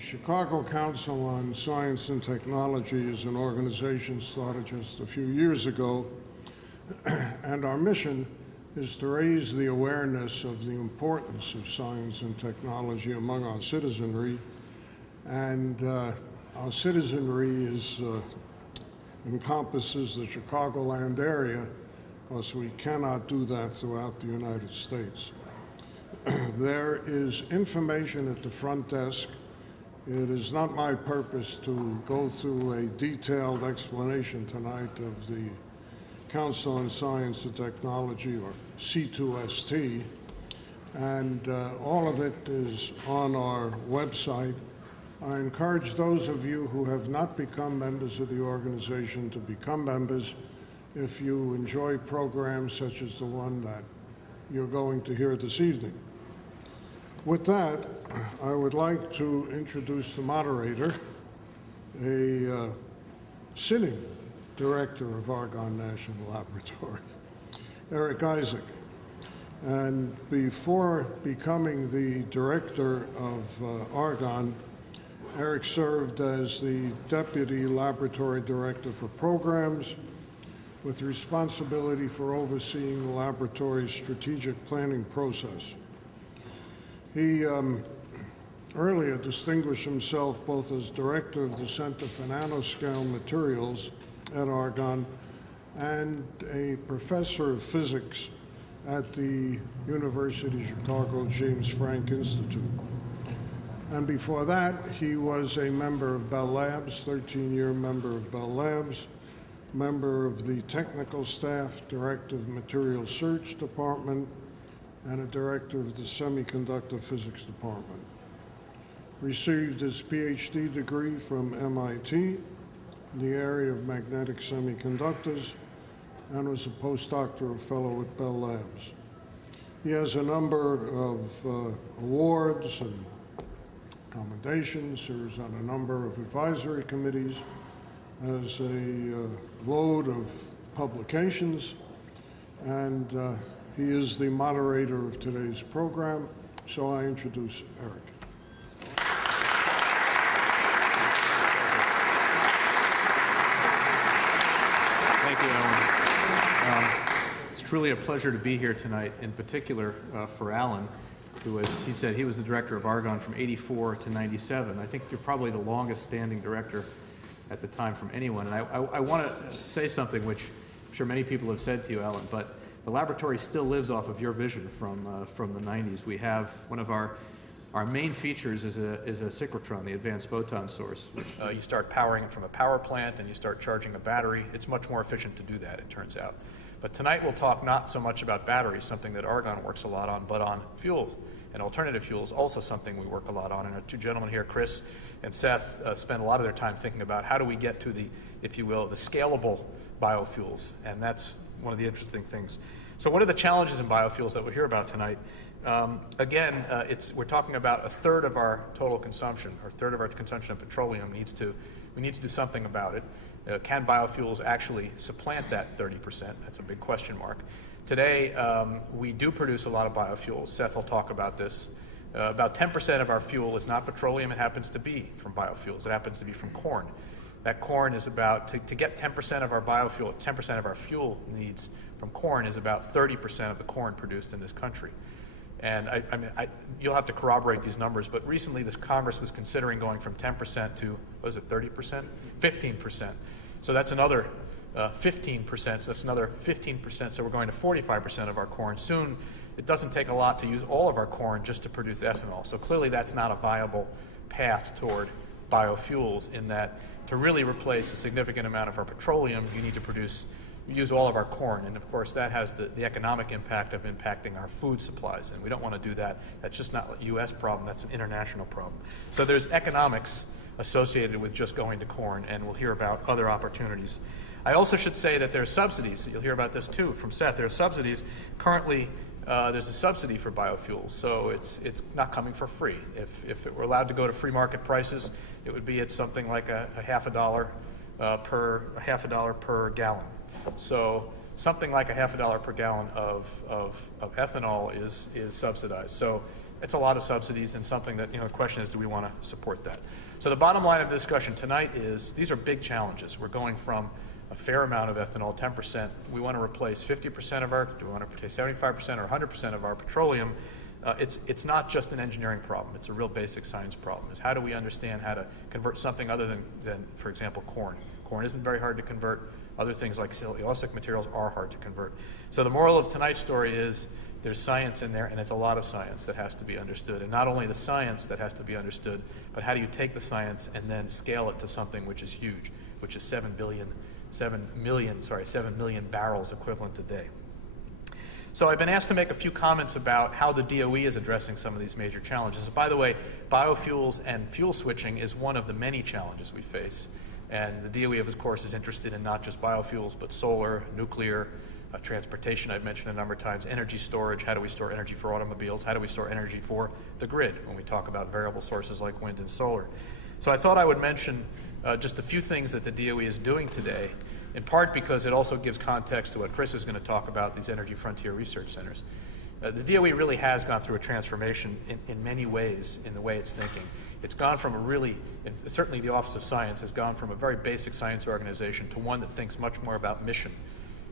Chicago Council on Science and Technology is an organization started just a few years ago, and our mission is to raise the awareness of the importance of science and technology among our citizenry. And our citizenry encompasses the Chicagoland area, because we cannot do that throughout the United States. There is information at the front desk. It is not my purpose to go through a detailed explanation tonight of the Council on Science and Technology, or C2ST, and all of it is on our website. I encourage those of you who have not become members of the organization to become members if you enjoy programs such as the one that you're going to hear this evening. With that, I would like to introduce the moderator, a sitting director of Argonne National Laboratory, Eric Isaac. And before becoming the director of Argonne, Eric served as the deputy laboratory director for programs, with responsibility for overseeing the laboratory's strategic planning process. He earlier distinguished himself both as director of the Center for Nanoscale Materials at Argonne and a professor of physics at the University of Chicago James Franck Institute. And before that, he was a member of Bell Labs, 13-year member of Bell Labs, member of the technical staff, director of the Material Search Department, and a director of the Semiconductor Physics Department. Received his PhD degree from MIT in the area of magnetic semiconductors, and was a postdoctoral fellow at Bell Labs. He has a number of awards and commendations, serves on a number of advisory committees, has a load of publications, and he is the moderator of today's program, so I introduce Eric. Thank you, Alan. It's truly a pleasure to be here tonight, in particular for Alan, who, as he said, he was the director of Argonne from '84 to '97. I think you're probably the longest standing director at the time from anyone. And I want to say something which I'm sure many people have said to you, Alan, but the laboratory still lives off of your vision from the 90s. We have one of our main features is a cyclotron, the advanced photon source. You start powering it from a power plant and you start charging a battery. It's much more efficient to do that, it turns out. But tonight we'll talk not so much about batteries, something that Argonne works a lot on, but on fuel. And alternative fuels, also something we work a lot on. And our two gentlemen here, Chris and Seth, spend a lot of their time thinking about how do we get to the, if you will, the scalable biofuels. And that's one of the interesting things. So what are the challenges in biofuels that we'll hear about tonight? Again, we're talking about a third of our total consumption, or a third of our consumption of petroleum we need to do something about it. Can biofuels actually supplant that 30%? That's a big question mark. Today, we do produce a lot of biofuels. Seth will talk about this. About 10% of our fuel is not petroleum. It happens to be from biofuels. It happens to be from corn. That corn is about, to get 10% of our biofuel, 10% of our fuel needs from corn is about 30% of the corn produced in this country. And you'll have to corroborate these numbers, but recently this Congress was considering going from 10% to, what was it, 30%? 15%. So that's another 15%, so that's another 15%, so we're going to 45% of our corn. Soon, it doesn't take a lot to use all of our corn just to produce ethanol. So clearly that's not a viable path toward biofuels, in that to really replace a significant amount of our petroleum, you need to use all of our corn. And of course that has the economic impact of impacting our food supplies, and we don't want to do that. That's just not a US problem, that's an international problem. So there's economics associated with just going to corn, and we'll hear about other opportunities. I also should say that there's subsidies. You'll hear about this too from Seth. There are subsidies. Currently, there's a subsidy for biofuels, so it's not coming for free. If it were allowed to go to free market prices, it would be at something like a half a dollar per gallon. So something like a half a dollar per gallon of ethanol is subsidized. So it's a lot of subsidies and something that, the question is, do we want to support that? So the bottom line of the discussion tonight is these are big challenges. We're going from a fair amount of ethanol, 10%. We want to replace 50% of our, do we want to replace 75% or 100% of our petroleum? It's not just an engineering problem. It's a real basic science problem. Is how do we understand how to convert something other than for example, corn? Corn isn't very hard to convert. Other things like cellulosic materials are hard to convert. So the moral of tonight's story is there's science in there, and it's a lot of science that has to be understood. And not only the science that has to be understood, but how do you take the science and then scale it to something which is huge, which is 7 million barrels equivalent a day. So I've been asked to make a few comments about how the DOE is addressing some of these major challenges. By the way, biofuels and fuel switching is one of the many challenges we face. And the DOE, of course, is interested in not just biofuels, but solar, nuclear, transportation, I've mentioned a number of times, energy storage. How do we store energy for automobiles? How do we store energy for the grid when we talk about variable sources like wind and solar? So I thought I would mention just a few things that the DOE is doing today, in part because it also gives context to what Chris is going to talk about, these Energy Frontier Research Centers. The DOE really has gone through a transformation in many ways in the way it's thinking. It's gone from a really, certainly the Office of Science has gone from a very basic science organization to one that thinks much more about mission.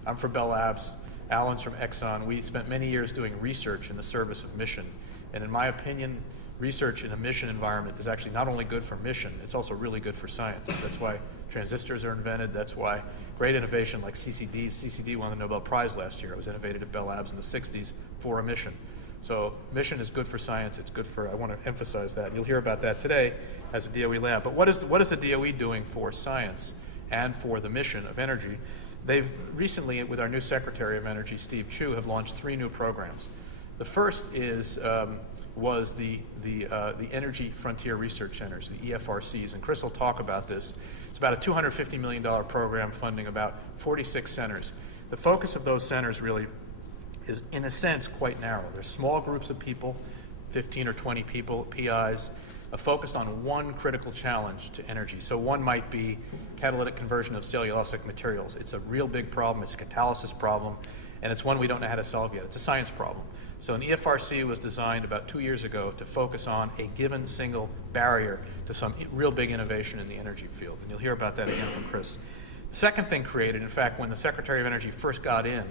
I'm from Bell Labs, Alan's from Exxon. We spent many years doing research in the service of mission. And in my opinion, research in a mission environment is actually not only good for mission, it's also really good for science. That's why transistors are invented. That's why great innovation like CCD won the Nobel Prize last year. It was innovated at Bell Labs in the 60s for a mission. So mission is good for science. It's good for, I want to emphasize that. You'll hear about that today as a DOE lab. But what is the DOE doing for science and for the mission of energy? They've recently, with our new Secretary of Energy, Steve Chu, have launched 3 new programs. The first was the Energy Frontier Research Centers, the EFRCs, and Chris will talk about this. It's about a $250 million program funding about 46 centers. The focus of those centers really is, in a sense, quite narrow. There's small groups of people, 15 or 20 people, PIs, focused on one critical challenge to energy. So one might be catalytic conversion of cellulosic materials. It's a real big problem. It's a catalysis problem, and it's one we don't know how to solve yet. It's a science problem. So an EFRC was designed about 2 years ago to focus on a given single barrier to some real big innovation in the energy field, and you'll hear about that again from Chris. The second thing created, in fact, when the Secretary of Energy first got in,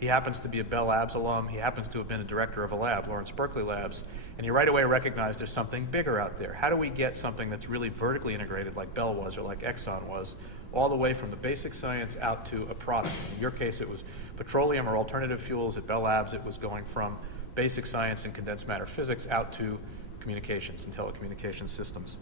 he happens to be a Bell Labs alum. He happens to have been a director of a lab, Lawrence Berkeley Labs, and he right away recognized there's something bigger out there. How do we get something that's really vertically integrated like Bell was or like Exxon was, all the way from the basic science out to a product? In your case, it was petroleum or alternative fuels. At Bell Labs, it was going from basic science and condensed matter physics out to communications and telecommunications systems.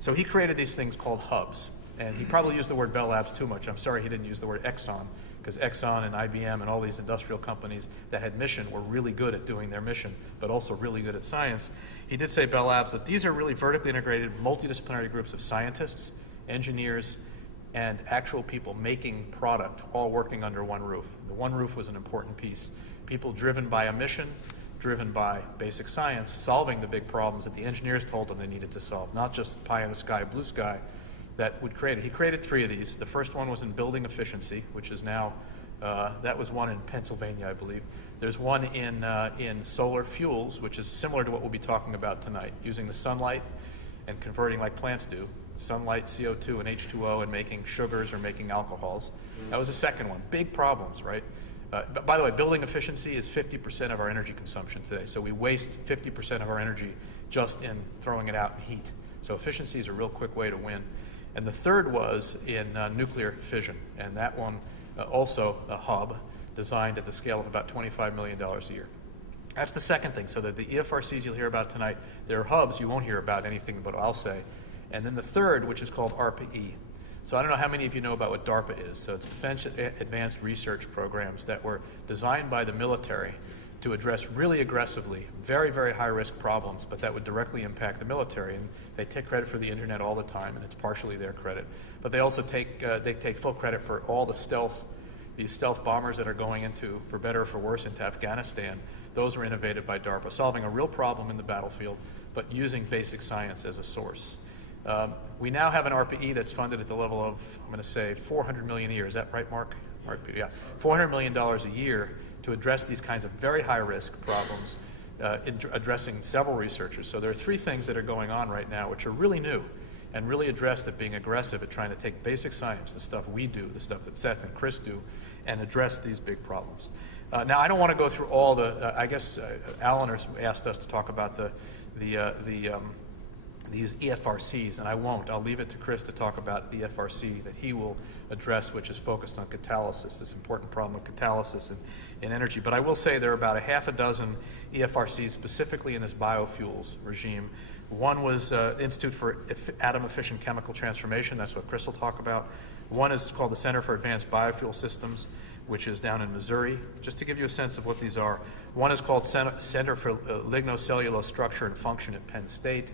So he created these things called hubs. And he probably used the word Bell Labs too much. I'm sorry he didn't use the word Exxon, because Exxon and IBM and all these industrial companies that had mission were really good at doing their mission, but also really good at science. He did say, Bell Labs, that these are really vertically integrated, multidisciplinary groups of scientists, engineers, and actual people making product, all working under one roof. The one roof was an important piece. People driven by a mission, driven by basic science, solving the big problems that the engineers told them they needed to solve, not just pie in the sky, blue sky, that would create it. He created 3 of these. The first one was in building efficiency, which is now, that was one in Pennsylvania, I believe. There's one in solar fuels, which is similar to what we'll be talking about tonight, using the sunlight and converting like plants do, sunlight, CO2, and H2O, and making sugars or making alcohols. That was the second one. Big problems, right? But by the way, building efficiency is 50% of our energy consumption today. So we waste 50% of our energy just in throwing it out in heat. So efficiency is a real quick way to win. And the third was in nuclear fission, and that one also a hub designed at the scale of about $25 million a year. That's the second thing. So that the EFRCs you'll hear about tonight, they're hubs you won't hear about anything but I'll say. And then the third, which is called ARPA-E. So I don't know how many of you know about what DARPA is. So it's Defense Advanced Research Programs that were designed by the military to address really aggressively very, very high-risk problems, but that would directly impact the military. And they take credit for the internet all the time, and it's partially their credit. But they also take full credit for all these stealth bombers that are going into, for better or for worse, into Afghanistan. Those were innovated by DARPA, solving a real problem in the battlefield, but using basic science as a source. We now have an ARPA-E that's funded at the level of, I'm going to say, $400 million a year. Is that right, Mark? Yeah, $400 million a year to address these kinds of very high-risk problems addressing several researchers. So there are three things that are going on right now which are really new and really addressed at being aggressive at trying to take basic science, the stuff we do, the stuff that Seth and Chris do, and address these big problems. Now, I don't want to go through all the, I guess Alan asked us to talk about these EFRCs, and I won't. I'll leave it to Chris to talk about the EFRC that he will address, which is focused on catalysis, this important problem of catalysis in energy. But I will say there are about a half a dozen EFRCs specifically in this biofuels regime. One was Institute for Atom Efficient Chemical Transformation. That's what Chris will talk about. One is called the Center for Advanced Biofuel Systems, which is down in Missouri. Just to give you a sense of what these are, one is called Center for Lignocellulose Structure and Function at Penn State,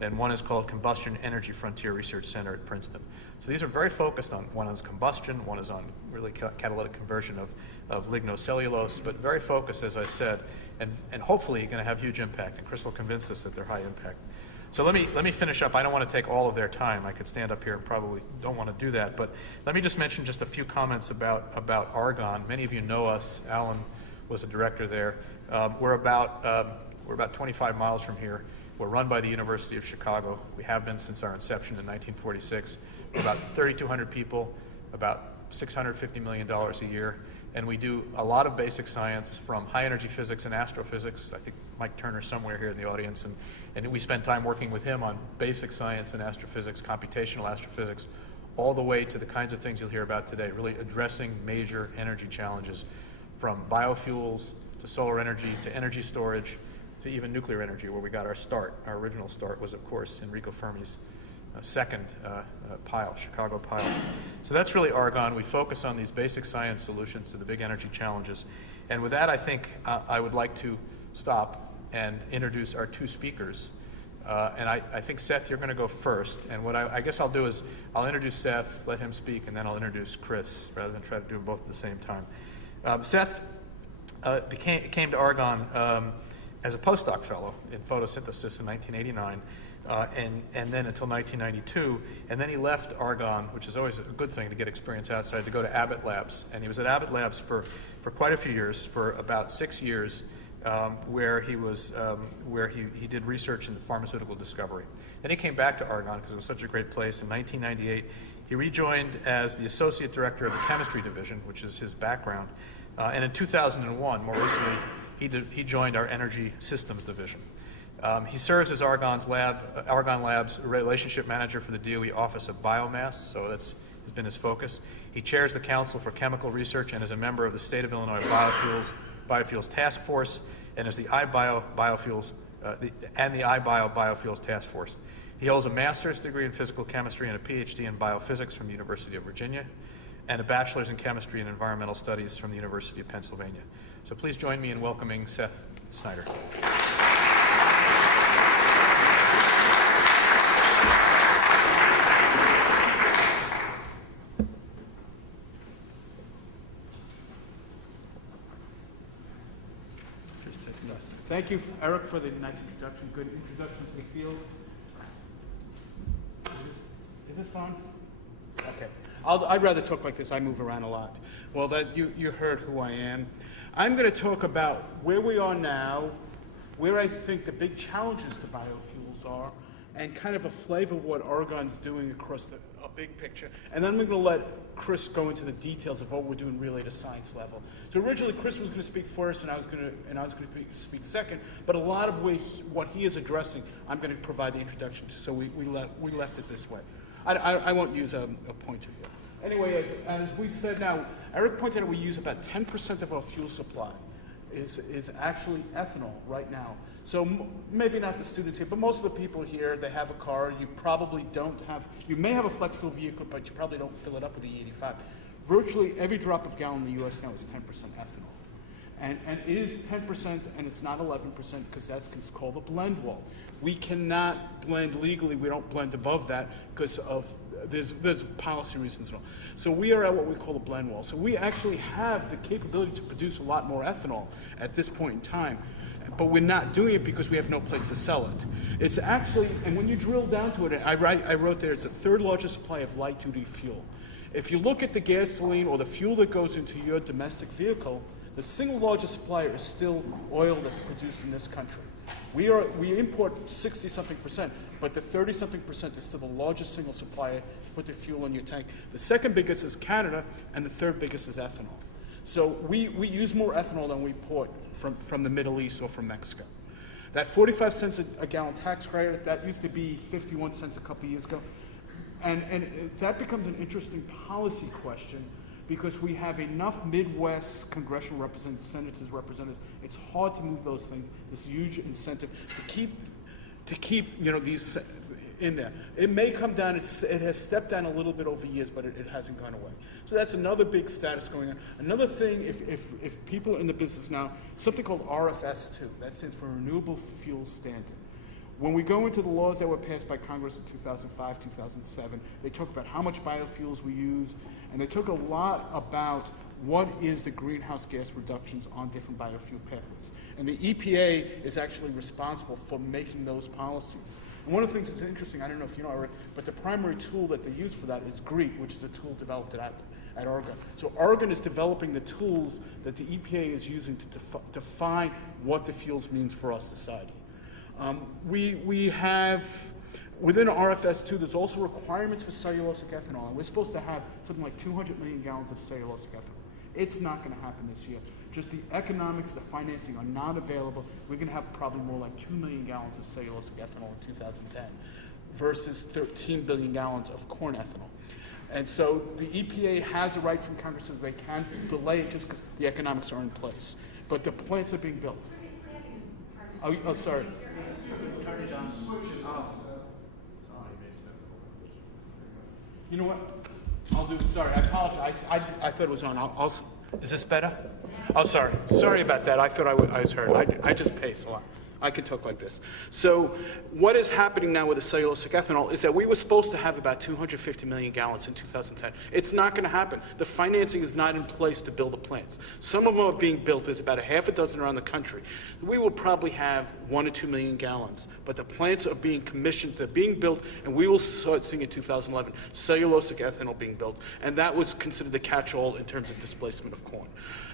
and one is called Combustion Energy Frontier Research Center at Princeton. So these are very focused on, one is combustion, one is on really catalytic conversion of lignocellulose, but very focused, as I said, and hopefully going to have huge impact, and Chris will convince us that they're high impact. So let me finish up. I don't want to take all of their time. I could stand up here and probably don't want to do that, but let me just mention just a few comments about Argonne. Many of you know us. Alan was a director there. We're about 25 miles from here. We're run by the University of Chicago. We have been since our inception in 1946. We're about 3,200 people, about $650 million a year, and we do a lot of basic science from high energy physics and astrophysics. I think Mike Turner's somewhere here in the audience, and we spend time working with him on basic science and astrophysics, computational astrophysics, all the way to the kinds of things you'll hear about today, really addressing major energy challenges from biofuels to solar energy to energy storage to even nuclear energy, where we got our start. Our original start was, of course, Enrico Fermi's second pile, Chicago pile. So that's really Argonne. We focus on these basic science solutions to the big energy challenges. And with that, I think I would like to stop and introduce our two speakers. And I think, Seth, you're going to go first. And what I guess I'll do is I'll introduce Seth, let him speak, and then I'll introduce Chris, rather than try to do them both at the same time. Seth came to Argonne as a postdoc fellow in photosynthesis in 1989, and then until 1992. And then he left Argonne, which is always a good thing to get experience outside, to go to Abbott Labs. And he was at Abbott Labs for quite a few years, for about 6 years, where he did research in the pharmaceutical discovery. Then he came back to Argonne because it was such a great place. In 1998, he rejoined as the associate director of the chemistry division, which is his background. And in 2001, more recently, he joined our energy systems division. He serves as Argonne Lab's relationship manager for the DOE Office of Biomass, so that's has been his focus. He chairs the Council for Chemical Research and is a member of the State of Illinois Biofuels Task Force, and is the iBio Biofuels Task Force. He holds a master's degree in physical chemistry and a PhD in biophysics from the University of Virginia, and a bachelor's in chemistry and environmental studies from the University of Pennsylvania. So please join me in welcoming Seth Synder. Thank you, Eric, for the nice introduction. Good introduction to the field. Is this on? Okay. I'd rather talk like this. I move around a lot. Well, you heard who I am. I'm going to talk about where we are now, where I think the big challenges to biofuels are, and kind of a flavor of what Argonne's doing across a big picture. And then I'm going to let Chris go into the details of what we're doing really at a science level. So originally, Chris was going to speak first, and I was going to speak second. But a lot of ways, what he is addressing, I'm going to provide the introduction to. So we left it this way. I won't use a pointer here. Anyway, as we said now, Eric pointed out we use about 10% of our fuel supply is actually ethanol right now. So maybe not the students here, but most of the people here, they have a car. You probably don't have, you may have a flex fuel vehicle, but you probably don't fill it up with the E85. Virtually every drop of gallon in the U.S. now is 10% ethanol. And it is 10%, and it's not 11%, because that's called a blend wall. We cannot blend legally. We don't blend above that because of there's policy reasons and all. So we are at what we call a blend wall. So we actually have the capability to produce a lot more ethanol at this point in time, but we're not doing it because we have no place to sell it. It's actually, and when you drill down to it, I wrote there, it's the third largest supply of light-duty fuel. If you look at the gasoline or the fuel that goes into your domestic vehicle, The single largest supplier is still oil that's produced in this country. We import 60-something%, but the 30-something% is still the largest single supplier to put the fuel in your tank. The second biggest is Canada, and the third biggest is ethanol. So we use more ethanol than we import from the Middle East or from Mexico. That 45 cents a gallon tax credit, that used to be 51 cents a couple of years ago. And that becomes an interesting policy question, because we have enough Midwest congressional representatives, senators, representatives. It's hard to move those things. This huge incentive to keep these in there. It may come down. It has stepped down a little bit over years, but it hasn't gone away. So that's another big status going on. Another thing, if people in the business now, something called RFS2. That stands for Renewable Fuel Standard. When we go into the laws that were passed by Congress in 2005, 2007, they talk about how much biofuels we use, and they talk a lot about what is the greenhouse gas reductions on different biofuel pathways. And the EPA is actually responsible for making those policies. And one of the things that's interesting, I don't know if you know already, but the primary tool that they use for that is GREET, which is a tool developed at Argonne. So Argonne is developing the tools that the EPA is using to define what the fuels means for our society. We have, within RFS2, there's also requirements for cellulosic ethanol, and we're supposed to have something like 200 million gallons of cellulosic ethanol. It's not going to happen this year. Just the economics, the financing are not available. We're going to have probably more like 2 million gallons of cellulosic ethanol in 2010 versus 13 billion gallons of corn ethanol. And so the EPA has a right from Congress that they can delay it just because the economics are in place. But the plants are being built. Oh, sorry. You know what? I'll do. Sorry, I apologize. I thought it was on. Is this better? Oh, sorry. Sorry about that. I thought I was heard. I just pace a lot. I can talk like this. So what is happening now with the cellulosic ethanol is that we were supposed to have about 250 million gallons in 2010. It's not going to happen. The financing is not in place to build the plants. Some of them are being built. There's about a half a dozen around the country. We will probably have 1 or 2 million gallons, but the plants are being commissioned. They're being built, and we will start seeing in 2011 cellulosic ethanol being built, and that was considered the catch-all in terms of displacement of corn.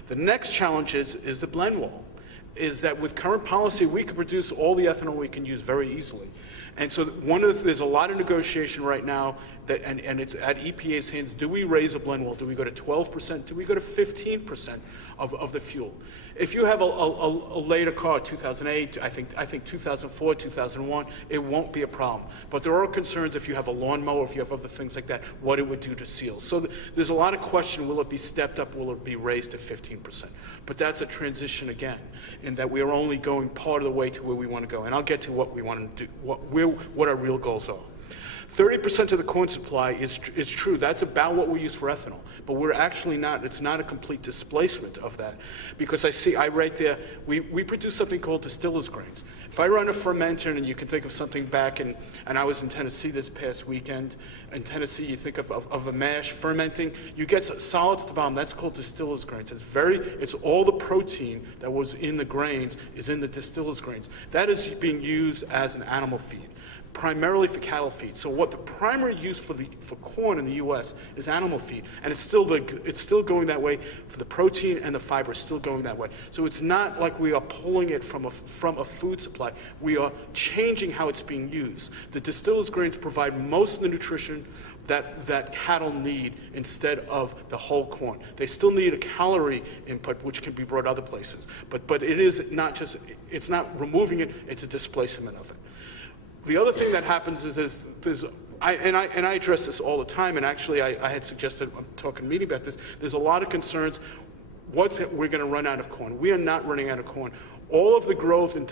The next challenge is the blend wall. Is that with current policy, we can produce all the ethanol we can use very easily. And so there's a lot of negotiation right now, and it's at EPA's hands. Do we raise a blend wall? Do we go to 12%? Do we go to 15% of the fuel? If you have a later car, 2008, I think 2004, 2001, it won't be a problem. But there are concerns if you have a lawnmower, if you have other things like that, what it would do to seals. So there's a lot of question, will it be stepped up, will it be raised to 15%? But that's a transition again, in that we are only going part of the way to where we want to go. And I'll get to what we want to do, what our real goals are. 30% of the corn supply is true. That's about what we use for ethanol. But we're actually not, it's not a complete displacement of that. Because I write there, we produce something called distiller's grains. If I run a fermenter, and you can think of something back, and I was in Tennessee this past weekend. In Tennessee, you think of a mash fermenting, you get solids to the bottom. That's called distiller's grains. It's all the protein that was in the grains is in the distiller's grains. That is being used as an animal feed, primarily for cattle feed. So what the primary use for corn in the U.S. is animal feed, and it's still going that way. For the protein and the fiber, it's still going that way. So it's not like we are pulling it from a food supply. We are changing how it's being used. The distiller's grains provide most of the nutrition that cattle need instead of the whole corn. They still need a calorie input, which can be brought other places. But it is not just, it's not removing it, it's a displacement of it. The other thing that happens is I address this all the time, and actually I had suggested, I'm talking to a meeting about this, there's a lot of concerns. We're going to run out of corn. We are not running out of corn. All of the growth in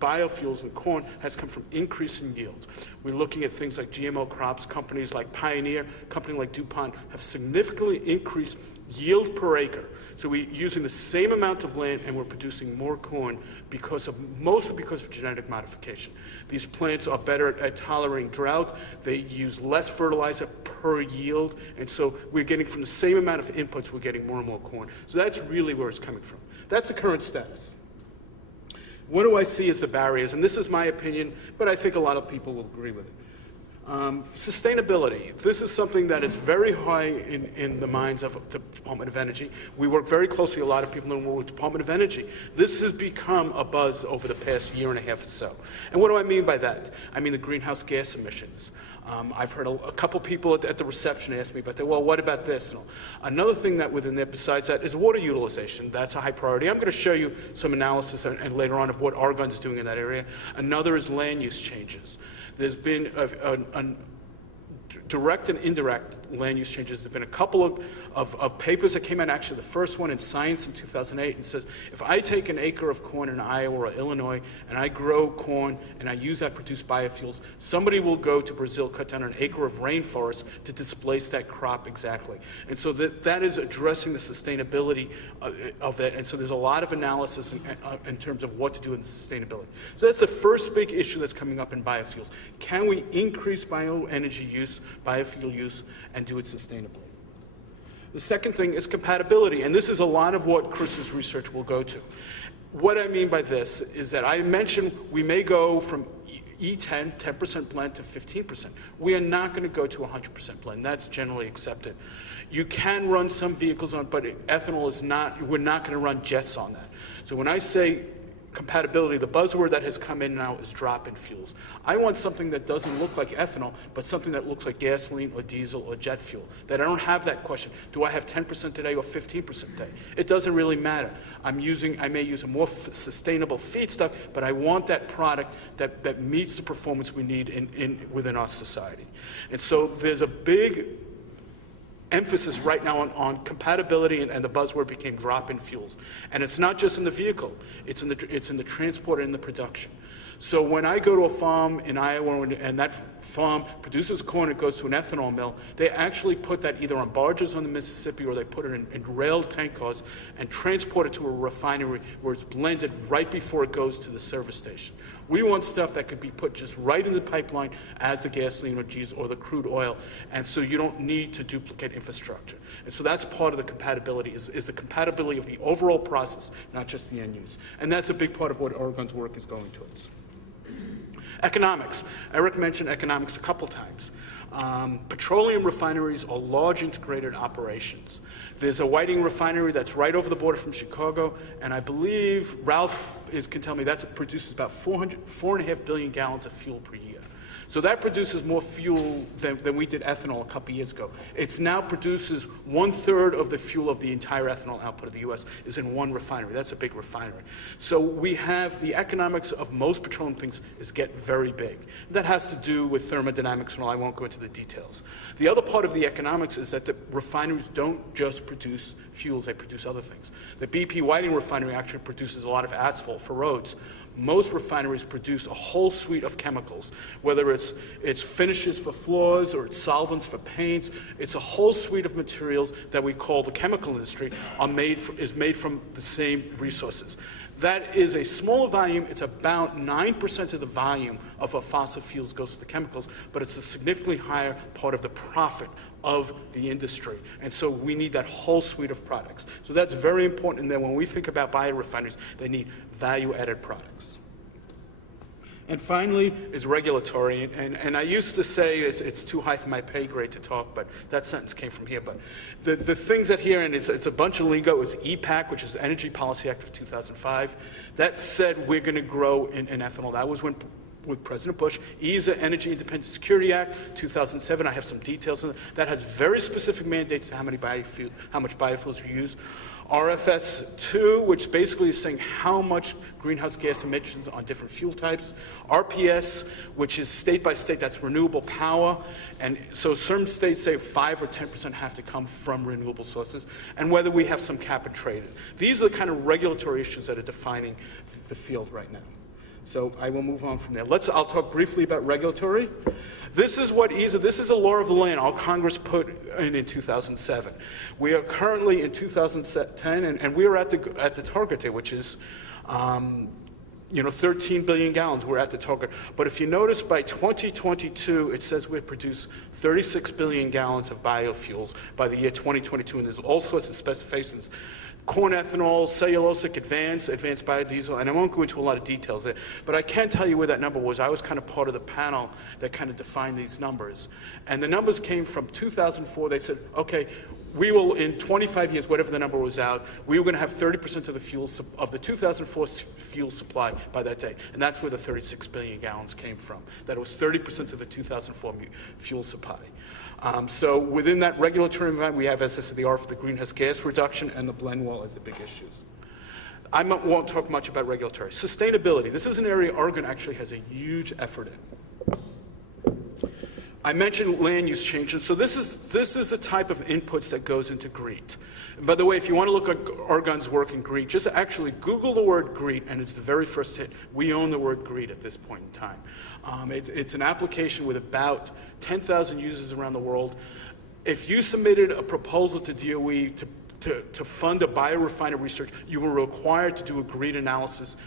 biofuels and corn has come from increasing yield. We're looking at things like GMO crops. Companies like Pioneer, company like DuPont have significantly increased yield per acre. So we're using the same amount of land and we're producing more corn mostly because of genetic modification. These plants are better at tolerating drought. They use less fertilizer per yield. And so we're getting from the same amount of inputs, we're getting more and more corn. So that's really where it's coming from. That's the current status. What do I see as the barriers? And this is my opinion, but I think a lot of people will agree with it. Sustainability. This is something that is very high in the minds of the Department of Energy. We work very closely, a lot of people know with the Department of Energy. This has become a buzz over the past year and a half or so. And what do I mean by that? I mean the greenhouse gas emissions. I've heard a couple people at the reception ask me about that. Well, what about this? And another thing that within there besides that is water utilization. That's a high priority. I'm going to show you some analysis and later on of what Argonne is doing in that area. Another is land use changes. There's been a direct and indirect land use changes. There's been a couple of papers that came out, actually the first one in Science in 2008, and says, if I take an acre of corn in Iowa or Illinois and I grow corn and I use that to produce biofuels, somebody will go to Brazil, cut down an acre of rainforest to displace that crop exactly. And so that is addressing the sustainability of that. And so there's a lot of analysis in terms of what to do in the sustainability. So that's the first big issue that's coming up in biofuels. Can we increase bioenergy use, biofuel use, and do it sustainably? The second thing is compatibility, and this is a lot of what Chris's research will go to. What I mean by this is that I mentioned we may go from E10, 10% blend, to 15%. We are not going to go to 100% blend. That's generally accepted. You can run some vehicles on, but ethanol is not, we're not going to run jets on that. So when I say compatibility, the buzzword that has come in now is drop-in fuels. I want something that doesn't look like ethanol, but something that looks like gasoline or diesel or jet fuel. That I don't have that question. Do I have 10% today or 15% today? It doesn't really matter. I may use a more sustainable feedstock, but I want that product that meets the performance we need within our society. And so there's a big emphasis right now on compatibility, and the buzzword became drop-in fuels. And it's not just in the vehicle, it's in the transport and in the production. So when I go to a farm in Iowa and that farm produces corn, it goes to an ethanol mill, they actually put that either on barges on the Mississippi or they put it in rail tank cars and transport it to a refinery where it's blended right before it goes to the service station. We want stuff that could be put just right in the pipeline as the gasoline or diesel or the crude oil, and so you don't need to duplicate infrastructure. And so that's part of the compatibility, is the compatibility of the overall process, not just the end use. And that's a big part of what Argonne's work is going towards. Economics. Eric mentioned economics a couple times. Petroleum refineries are large integrated operations. There's a Whiting refinery that's right over the border from Chicago, and I believe Ralph can tell me that produces about 4.5 billion gallons of fuel per year. So that produces more fuel than we did ethanol a couple years ago. It now produces 1/3 of the fuel of the entire ethanol output of the U.S. is in one refinery. That's a big refinery. So we have the economics of most petroleum things is get very big. That has to do with thermodynamics, and all. I won't go into the details. The other part of the economics is that the refineries don't just produce fuels, they produce other things. The BP Whiting refinery actually produces a lot of asphalt for roads. Most refineries produce a whole suite of chemicals, whether it's finishes for floors or it's solvents for paints. It's a whole suite of materials that we call the chemical industry is made from the same resources. That is a smaller volume. It's about 9% of the volume of what fossil fuels goes to the chemicals, but it's a significantly higher part of the profit of the industry. And so we need that whole suite of products. So that's very important. And then when we think about biorefineries, they need value-added products. And finally is regulatory. And I used to say it's too high for my pay grade to talk, but that sentence came from here. But the things that here, and it's a bunch of lingo, is EPAC, which is the Energy Policy Act of 2005. That said we're going to grow in ethanol. That was with President Bush. ESA, Energy Independent Security Act, 2007. I have some details on it. That has very specific mandates to how much biofuels we use. RFS 2, which basically is saying how much greenhouse gas emissions on different fuel types. RPS, which is state by state, that's renewable power. And so certain states say 5 or 10% have to come from renewable sources, and whether we have some cap and trade. These are the kind of regulatory issues that are defining the field right now. So I will move on from there. I'll talk briefly about regulatory. This is what ESA, this is a law of the land all Congress put in 2007. We are currently in 2010, and we are at the target date, which is 13 billion gallons. We're at the target. But if you notice, by 2022, it says we produce 36 billion gallons of biofuels by the year 2022, and there's all sorts of specifications corn ethanol, cellulosic, advanced biodiesel, and I won't go into a lot of details there, but I can tell you where that number was. I was kind of part of the panel that kind of defined these numbers. And the numbers came from 2004. They said, okay, we will, in 25 years, whatever the number was out, we were going to have 30% of the fuel of the 2004 fuel supply by that date. And that's where the 36 billion gallons came from, that it was 30% of the 2004 fuel supply. So within that regulatory environment, we have, as I said, the R for the greenhouse gas reduction and the blend wall as the big issues. I won't talk much about regulatory. Sustainability. This is an area Argonne actually has a huge effort in. I mentioned land use changes. So this is the type of inputs that goes into GREET. And by the way, if you want to look at Argonne's work in GREET, just actually Google the word GREET, and it's the very first hit. We own the word GREET at this point in time. It's an application with about 10,000 users around the world. If you submitted a proposal to DOE to fund a biorefinery research, you were required to do a GREET analysis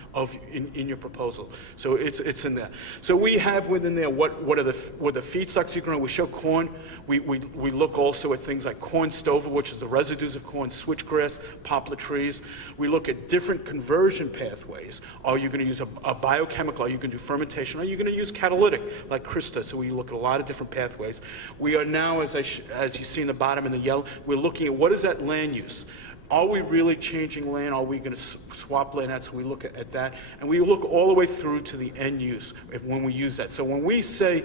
in your proposal. So it's in there. So we have within there what are the feedstocks you grow. We show corn. We look also at things like corn stover, which is the residues of corn, switchgrass, poplar trees. We look at different conversion pathways. Are you going to use a biochemical? Are you going to do fermentation? Are you going to use catalytic like Chris does? So we look at a lot of different pathways. We are now, as you see in the bottom in the yellow, we're looking at what is that land use. Are we really changing land? Are we going to swap land out? So we look at that. And we look all the way through to the end use when we use that. So when we say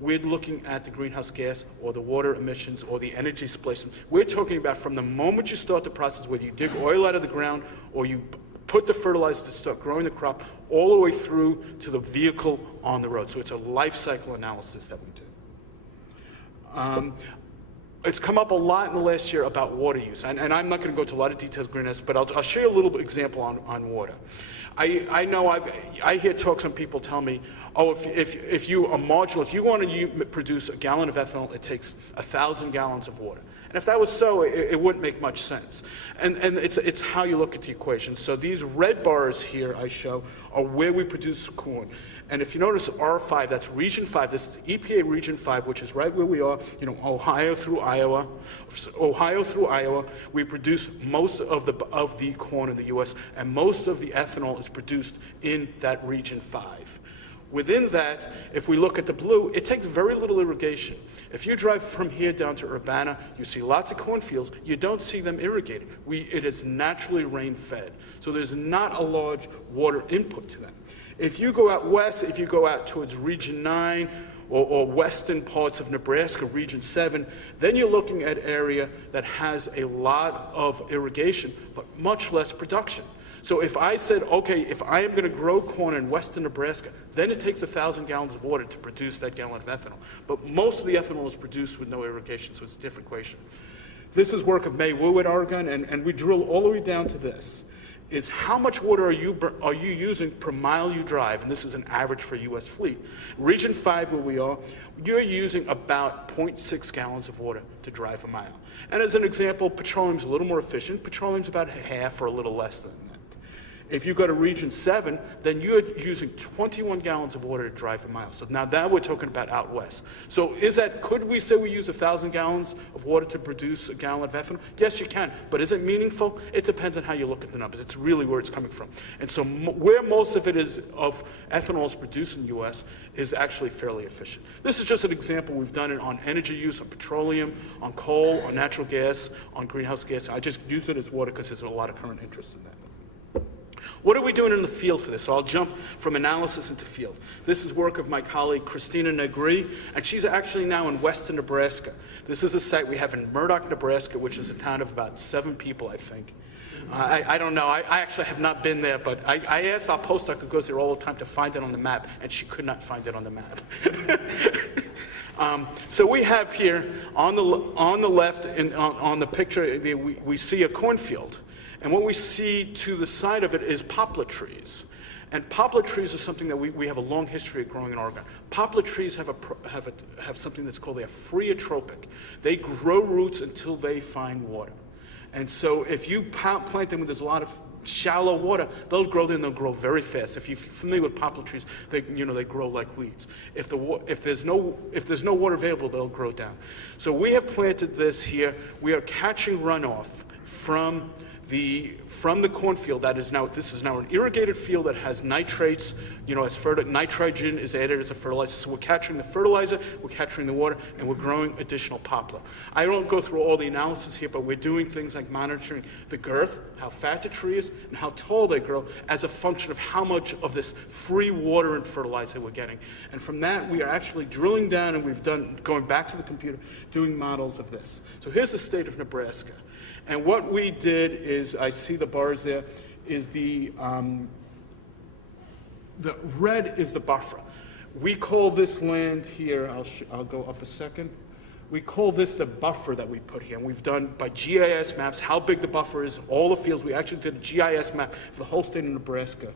we're looking at the greenhouse gas or the water emissions or the energy displacement, we're talking about from the moment you start the process, whether you dig oil out of the ground or you put the fertilizer to start growing the crop, all the way through to the vehicle on the road. So it's a life cycle analysis that we do. It's come up a lot in the last year about water use, and I'm not going to go into a lot of details, greenhouse, but I'll show you a little example on water. I know I hear talks and people tell me, oh, if you are modular, if you want to produce a gallon of ethanol, it takes 1,000 gallons of water. And if that was so, it wouldn't make much sense. And it's how you look at the equation. So these red bars here I show are where we produce corn. And if you notice R5, that's Region 5. This is EPA Region 5, which is right where we are, Ohio through Iowa. We produce most of the corn in the U.S., and most of the ethanol is produced in that Region 5. Within that, if we look at the blue, it takes very little irrigation. If you drive from here down to Urbana, you see lots of cornfields. You don't see them irrigated. It is naturally rain-fed. So there's not a large water input to them. If you go out west, if you go out towards Region 9 or western parts of Nebraska, Region 7, then you're looking at area that has a lot of irrigation, but much less production. So if I said, okay, if I am going to grow corn in western Nebraska, then it takes 1,000 gallons of water to produce that gallon of ethanol. But most of the ethanol is produced with no irrigation, so it's a different equation. This is work of May Wu at Argonne, and we drill all the way down to this. Is how much water are you using per mile you drive? And this is an average for a U.S. fleet. Region 5, where we are, you're using about 0.6 gallons of water to drive a mile. And as an example, petroleum's a little more efficient. Petroleum's about half or a little less than that. If you go to Region 7, then you're using 21 gallons of water to drive a mile. So now that we're talking about out west. So could we say we use 1,000 gallons of water to produce a gallon of ethanol? Yes, you can. But is it meaningful? It depends on how you look at the numbers. It's really where it's coming from. And so where most of it is of ethanol is produced in the U.S. is actually fairly efficient. This is just an example. We've done it on energy use, on petroleum, on coal, on natural gas, on greenhouse gas. I just use it as water because there's a lot of current interest in that. What are we doing in the field for this? So I'll jump from analysis into field. This is work of my colleague Christina Negri, and she's actually now in western Nebraska. This is a site we have in Murdoch, Nebraska, which is a town of about 7 people, I think. I don't know. I actually have not been there, but I asked our postdoc who goes there all the time to find it on the map, and she could not find it on the map. So we have here on the left, on the picture, we see a cornfield. And what we see to the side of it is poplar trees. And poplar trees are something that we have a long history of growing in Argonne. Poplar trees have something that's called a phreatropic. They grow roots until they find water. And so if you plant them when there's a lot of shallow water, they'll grow very fast. If you're familiar with poplar trees, they grow like weeds. If there's no water available, they'll grow down. So we have planted this here. We are catching runoff from from the cornfield this is now an irrigated field that has nitrates, as nitrogen is added as a fertilizer. So we're capturing the fertilizer, we're capturing the water, and we're growing additional poplar. I don't go through all the analysis here, but we're doing things like monitoring the girth, how fat the tree is, and how tall they grow as a function of how much of this free water and fertilizer we're getting. And from that, we are actually drilling down, and going back to the computer, doing models of this. So here's the state of Nebraska. And what we did is, I see the bars there, is the red is the buffer. We call this land here, I'll go up a second. We call this the buffer that we put here. And we've done by GIS maps how big the buffer is, all the fields. We actually did a GIS map for the whole state of Nebraska,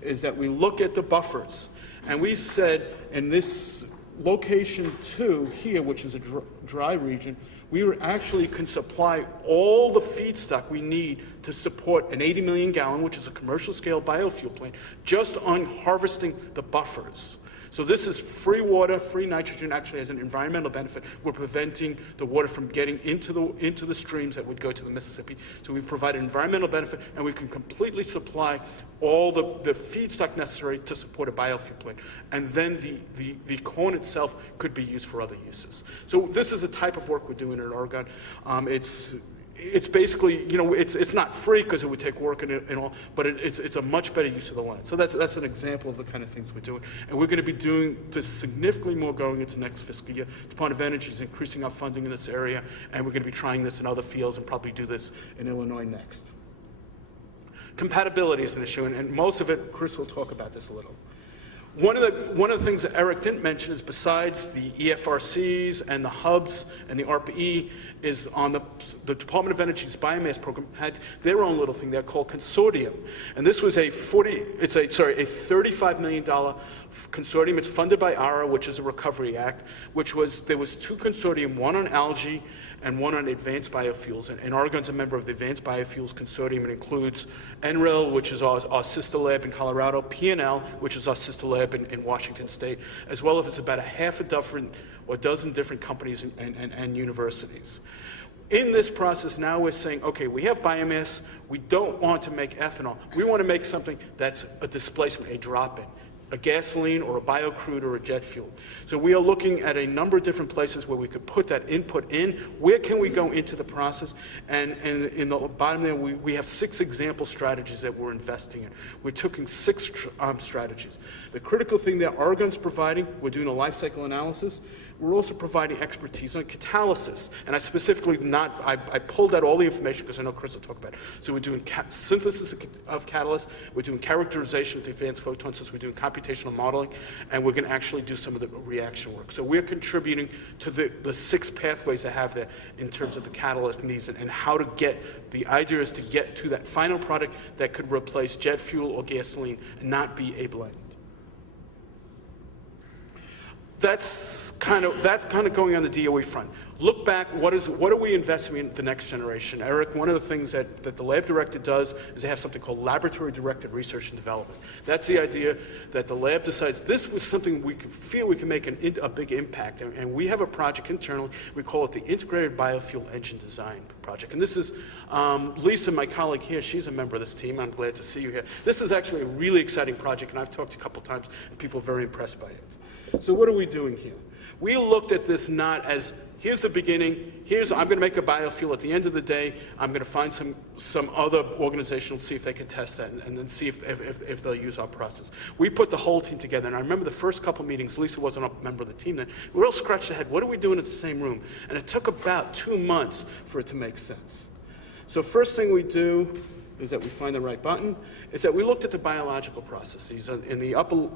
is that we look at the buffers. And we said in this location 2 here, which is a dry region, we actually can supply all the feedstock we need to support an 80 million gallon, which is a commercial scale biofuel plant, just on harvesting the buffers. So this is free water, free nitrogen, actually has an environmental benefit. We're preventing the water from getting into the streams that would go to the Mississippi. So we provide an environmental benefit, and we can completely supply all the feedstock necessary to support a biofuel plant. And then the corn itself could be used for other uses. So this is the type of work we're doing at Argonne. It's basically, it's not free because it would take work and all, but it's a much better use of the land. So that's an example of the kind of things we're doing. And we're going to be doing this significantly more going into next fiscal year. The Department of Energy is increasing our funding in this area, and we're going to be trying this in other fields and probably do this in Illinois next. Compatibility is an issue, and most of it, Chris will talk about this a little. One of the things that Eric didn't mention is, besides the EFRCs and the hubs and the ARPA-E, is on the Department of Energy's biomass program had their own little thing there called consortium. And this was a $35 million consortium. It's funded by ARA, which is a Recovery Act, there was 2 consortium, one on algae and one on advanced biofuels. And Argonne's a member of the Advanced Biofuels Consortium. It includes NREL, which is our sister lab in Colorado, P&L, which is our sister lab in Washington State, as well as about a dozen different companies and universities. In this process now we're saying, okay, we have biomass, we don't want to make ethanol, we want to make something that's a displacement, a drop-in, a gasoline or a biocrude or a jet fuel. So we are looking at a number of different places where we could put that input in. Where can we go into the process? And in the bottom there, we have 6 example strategies that we're investing in. We're taking 6 strategies. The critical thing that Argonne's providing, we're doing a life cycle analysis. We're also providing expertise on catalysis. And I specifically I pulled out all the information because I know Chris will talk about it. So we're doing synthesis of catalysts, we're doing characterization of the advanced photon systems, we're doing computational modeling, and we're going to actually do some of the reaction work. So we're contributing to the 6 pathways I have there in terms of the catalyst needs and how to get, the idea is to get to that final product that could replace jet fuel or gasoline and not be a blend. That's kind of going on the DOE front. Look back, what are we investing in the next generation? Eric, one of the things that the lab director does is they have something called laboratory-directed research and development. That's the idea that the lab decides this was something we feel we can make a big impact. And we have a project internally, we call it the Integrated Biofuel Engine Design Project. And this is Lisa, my colleague here, she's a member of this team. I'm glad to see you here. This is actually a really exciting project, and I've talked a couple times, and people are very impressed by it. So what are we doing here? We looked at this not as, here's the beginning, I'm going to make a biofuel. At the end of the day, I'm going to find some other organization and see if they can test that and then see if they'll use our process. We put the whole team together, and I remember the first couple meetings, Lisa wasn't a member of the team then, we were all scratched ahead. What are we doing in the same room? And it took about 2 months for it to make sense. So first thing we do is that we find the right button, is that we looked at the biological processes. In the upper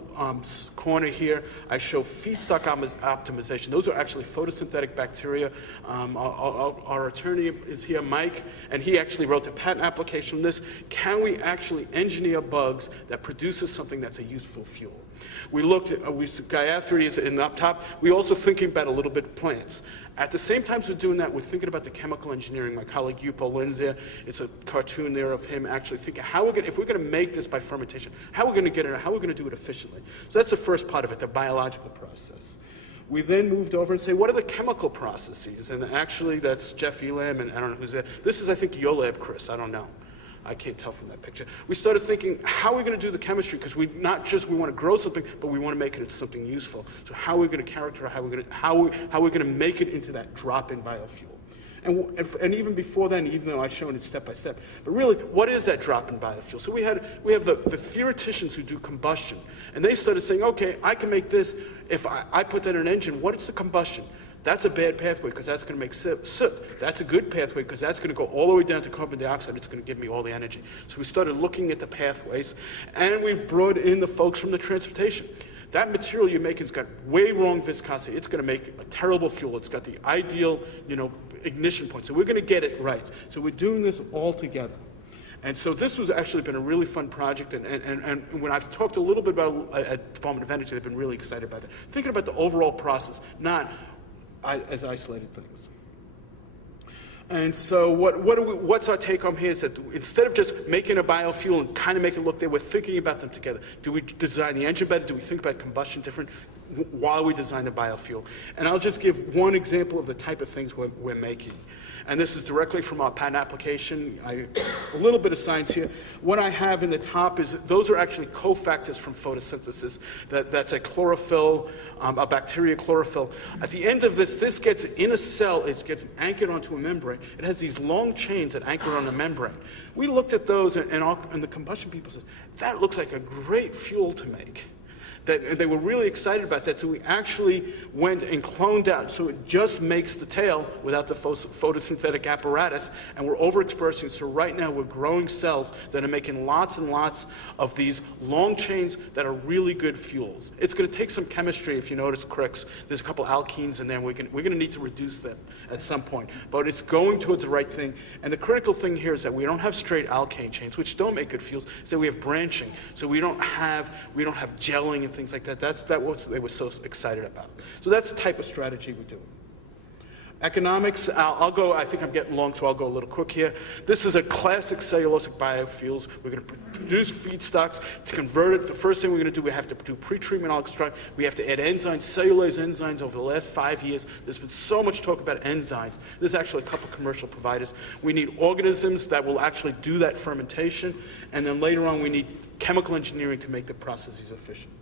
corner here, I show feedstock optimization. Those are actually photosynthetic bacteria. Our attorney is here, Mike, and he actually wrote the patent application on this. Can we actually engineer bugs that produces something that's a useful fuel? We looked at, Gayatri is in the up top. We're also thinking about a little bit plants. At the same time as we're doing that, we're thinking about the chemical engineering. My colleague Yupo Lin's there. It's a cartoon there of him actually thinking, if we're going to make this by fermentation, how are we going to get it, how are we going to do it efficiently? So that's the first part of it, the biological process. We then moved over and say, what are the chemical processes? And actually, that's Jeff Elam, and I don't know who's there. This is, I think, your lab, Chris. I don't know. I can't tell from that picture. We started thinking, how are we going to do the chemistry? Because we want to grow something, but we want to make it into something useful. So how are we going to characterize, how are we going to make it into that drop-in biofuel? And even before then, even though I've shown it step by step, but really, what is that drop-in biofuel? So we have the theoreticians who do combustion, and they started saying, okay, I can make this. If I put that in an engine, what is the combustion? That's a bad pathway because that's going to make soot. That's a good pathway because that's going to go all the way down to carbon dioxide. It's going to give me all the energy. So we started looking at the pathways, and we brought in the folks from the transportation. That material you're making has got way wrong viscosity. It's going to make a terrible fuel. It's got the ideal, ignition point. So we're going to get it right. So we're doing this all together. And so this has actually been a really fun project, and when I've talked a little bit about at Department of Energy, they've been really excited about that. Thinking about the overall process, not as isolated things. And so what's our take home here is that instead of just making a biofuel and kind of make it look there, we're thinking about them together. Do we design the engine better? Do we think about combustion different while we design the biofuel? And I'll just give one example of the type of things we're making. And this is directly from our patent application. A little bit of science here. What I have in the top is, those are actually cofactors from photosynthesis. That's a chlorophyll, a bacteria chlorophyll. At the end of this gets in a cell, it gets anchored onto a membrane. It has these long chains that anchor on the membrane. We looked at those, and the combustion people said, that looks like a great fuel to make. That they were really excited about that, so we actually went and cloned out, so it just makes the tail without the photosynthetic apparatus, and we're overexpressing. So right now we're growing cells that are making lots and lots of these long chains that are really good fuels. It's going to take some chemistry. If you notice, Cricks, there's a couple alkenes in there. We're going to need to reduce them at some point, but it's going towards the right thing. And the critical thing here is that we don't have straight alkane chains, which don't make good fuels. So we have branching. So we don't have gelling and things like that. That's what they were so excited about. So that's the type of strategy we do. Economics, I think I'm getting long, so I'll go a little quick here. This is a classic cellulosic biofuels. We're going to produce feedstocks. To convert it, the first thing we're going to do, we have to do pretreatment extract. We have to add enzymes, cellulase enzymes. Over the last 5 years, there's been so much talk about enzymes. There's actually a couple commercial providers. We need organisms that will actually do that fermentation, and then later on we need chemical engineering to make the processes efficient.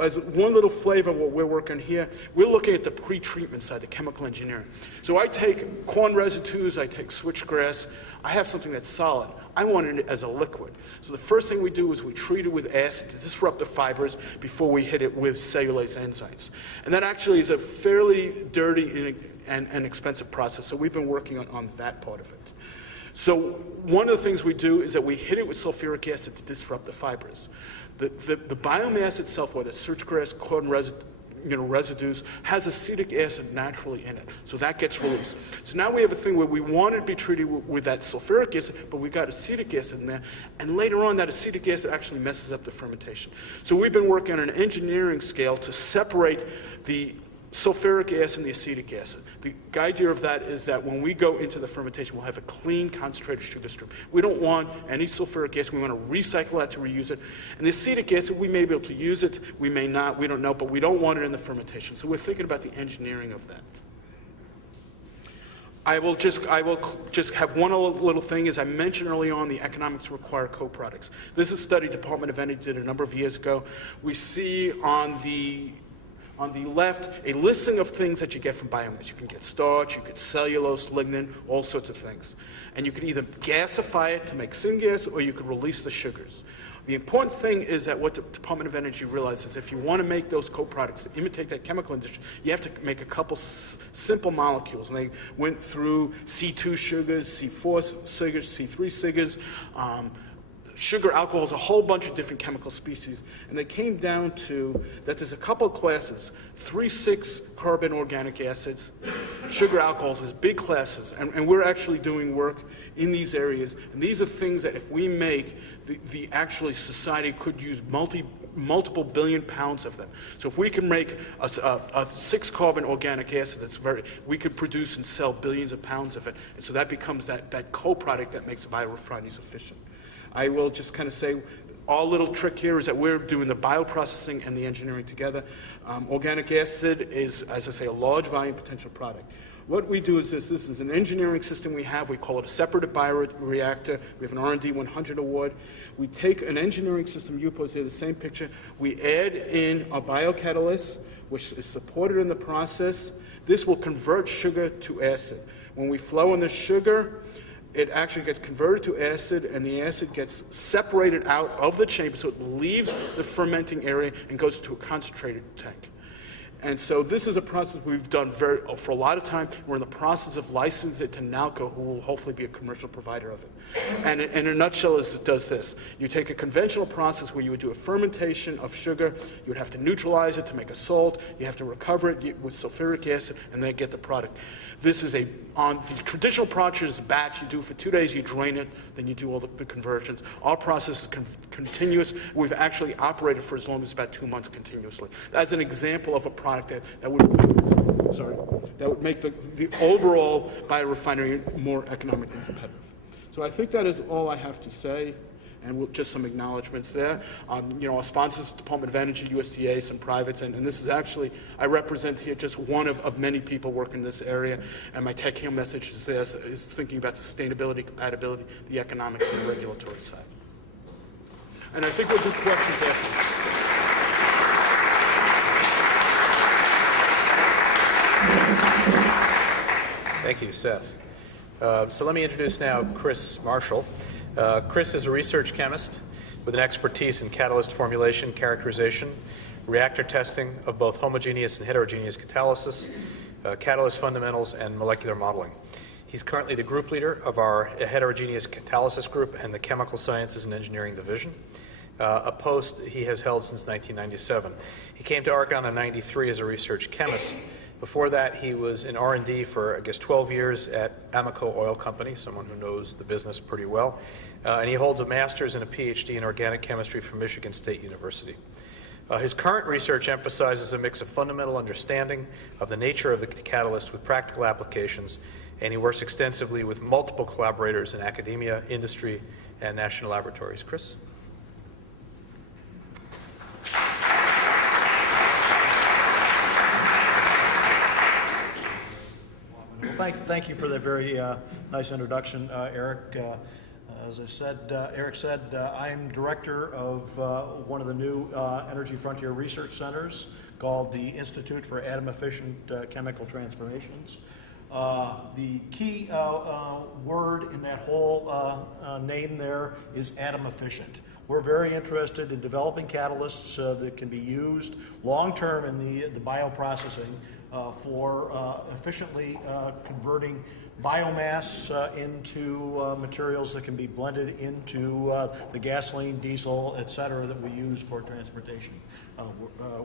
As one little flavor of what we're working here, we're looking at the pre-treatment side, the chemical engineering. So I take corn residues, I take switchgrass, I have something that's solid. I want it as a liquid. So the first thing we do is we treat it with acid to disrupt the fibers before we hit it with cellulase enzymes. And that actually is a fairly dirty and expensive process, so we've been working on that part of it. So one of the things we do is that we hit it with sulfuric acid to disrupt the fibers. The biomass itself, whether switchgrass, corn residues, has acetic acid naturally in it. So that gets released. So now we have a thing where we want it to be treated with that sulfuric acid, but we got acetic acid in there. And later on, that acetic acid actually messes up the fermentation. So we've been working on an engineering scale to separate the sulfuric acid and the acetic acid. The idea of that is that when we go into the fermentation, we'll have a clean, concentrated sugar stream. We don't want any sulfuric acid. We want to recycle that to reuse it. And the acetic acid, we may be able to use it. We may not. We don't know. But we don't want it in the fermentation. So we're thinking about the engineering of that. I will just have one little thing. As I mentioned early on, the economics require co-products. This is a study Department of Energy did a number of years ago. We see on the left, a listing of things that you get from biomass. You can get starch, you get cellulose, lignin, all sorts of things. And you can either gasify it to make syngas, or you could release the sugars. The important thing is that what the Department of Energy realizes, if you want to make those co-products to imitate that chemical industry, you have to make a couple simple molecules. And they went through C2 sugars, C4 sugars, C3 sugars, sugar, alcohols, a whole bunch of different chemical species, and they came down to that there's a couple of classes, 3,6 carbon organic acids, sugar, alcohols as big classes, and we're actually doing work in these areas, and these are things that if we make, the actually society could use multiple billion pounds of them. So if we can make a 6 carbon organic acid, we could produce and sell billions of pounds of it, and so that becomes that co-product that makes biorefineries efficient. I will just kind of say, our little trick here is that we're doing the bioprocessing and the engineering together. Organic acid is, as I say, a large volume potential product. What we do is this is an engineering system we have. We call it a separative bioreactor. We have an R&D 100 award. We take an engineering system, you pose there the same picture. We add in a biocatalyst, which is supported in the process. This will convert sugar to acid. When we flow in the sugar, it actually gets converted to acid, and the acid gets separated out of the chamber, so it leaves the fermenting area and goes to a concentrated tank. And so this is a process we've done for a lot of time. We're in the process of licensing it to Nalco, who will hopefully be a commercial provider of it. And in a nutshell, it does this. You take a conventional process where you would do a fermentation of sugar. You would have to neutralize it to make a salt. You have to recover it with sulfuric acid, and then get the product. This is on the traditional process is a batch. You do it for 2 days, you drain it, then you do all the conversions. Our process is continuous. We've actually operated for as long as about 2 months continuously. That's an example of a product that would make the overall biorefinery more economically competitive. So I think that is all I have to say. And just some acknowledgments there. Our sponsors, Department of Energy, USDA, some privates, and this is actually, I represent here just one of many people working in this area, and my take-home message is thinking about sustainability, compatibility, the economics, and the regulatory side. And I think we'll do questions after. Thank you, Seth. So let me introduce now Chris Marshall. Chris is a research chemist with an expertise in catalyst formulation, characterization, reactor testing of both homogeneous and heterogeneous catalysis, catalyst fundamentals, and molecular modeling. He's currently the group leader of our heterogeneous catalysis group and the Chemical Sciences and Engineering Division, a post he has held since 1997. He came to Argonne in '93 as a research chemist. Before that, he was in R&D for, 12 years at Amoco Oil Company, someone who knows the business pretty well. And he holds a master's and a PhD in organic chemistry from Michigan State University. His current research emphasizes a mix of fundamental understanding of the nature of the catalyst with practical applications, and he works extensively with multiple collaborators in academia, industry, and national laboratories. Chris? Thank you for that very nice introduction, Eric. As I said, Eric said, I'm director of one of the new Energy Frontier Research Centers called the Institute for Atom Efficient Chemical Transformations. The key word in that whole name there is atom efficient. We're very interested in developing catalysts that can be used long-term in the bioprocessing for efficiently converting biomass into materials that can be blended into the gasoline, diesel, et cetera, that we use for transportation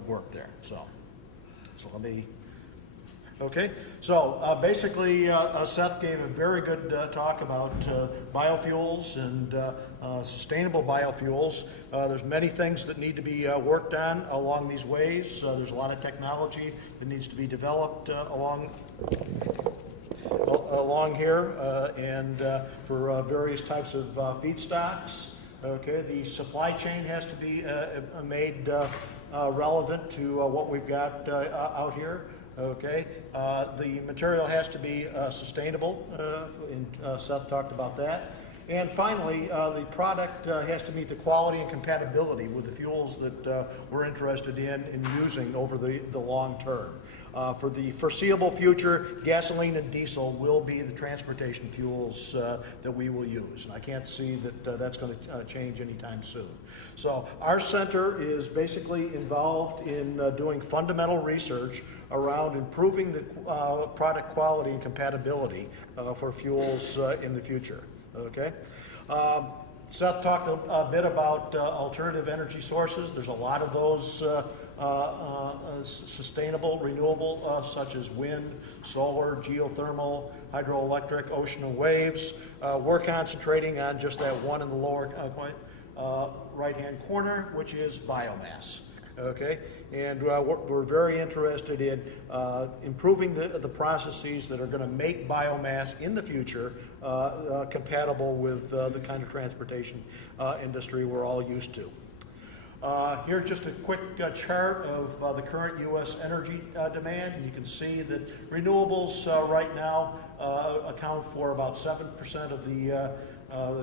work there. So let me. Okay, so basically Seth gave a very good talk about biofuels and sustainable biofuels. There's many things that need to be worked on along these ways. There's a lot of technology that needs to be developed along here and for various types of feedstocks. Okay, the supply chain has to be made relevant to what we've got out here. Okay, the material has to be sustainable, and Seth talked about that. And finally, the product has to meet the quality and compatibility with the fuels that we're interested in using over the long term. For the foreseeable future, gasoline and diesel will be the transportation fuels that we will use. And I can't see that that's going to change anytime soon. So our center is basically involved in doing fundamental research around improving the product quality and compatibility for fuels in the future. Okay. Seth talked a bit about alternative energy sources. There's a lot of those sustainable, renewable, such as wind, solar, geothermal, hydroelectric, ocean and waves. We're concentrating on just that one in the lower right-hand corner, which is biomass. Okay, and we're very interested in improving the processes that are going to make biomass in the future compatible with the kind of transportation industry we're all used to. Here's just a quick chart of the current U.S. energy demand, and you can see that renewables right now account for about 7% of the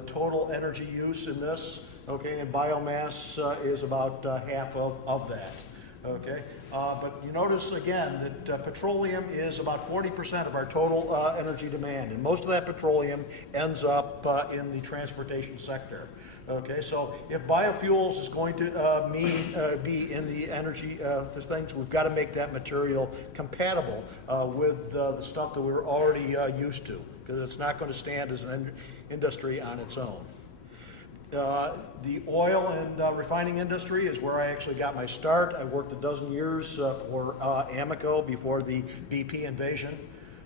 total energy use in this, okay, and biomass is about half of that, okay. But you notice again that petroleum is about 40% of our total energy demand, and most of that petroleum ends up in the transportation sector. Okay, so if biofuels is going to be in the energy the things, we've got to make that material compatible with the stuff that we're already used to, because it's not going to stand as an industry on its own. The oil and refining industry is where I actually got my start. I worked a dozen years for Amoco before the BP invasion.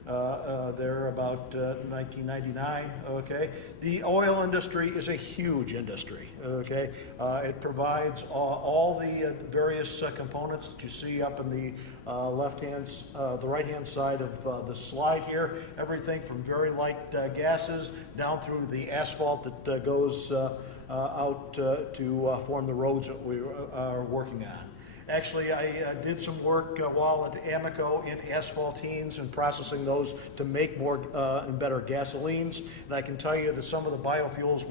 There about 1999, okay? The oil industry is a huge industry, okay? It provides all the various components that you see up in the the right-hand side of the slide here. Everything from very light gases down through the asphalt that goes out to form the roads that we are working on. Actually, I did some work while at Amoco in asphaltenes and processing those to make more and better gasolines. And I can tell you that some of the biofuels,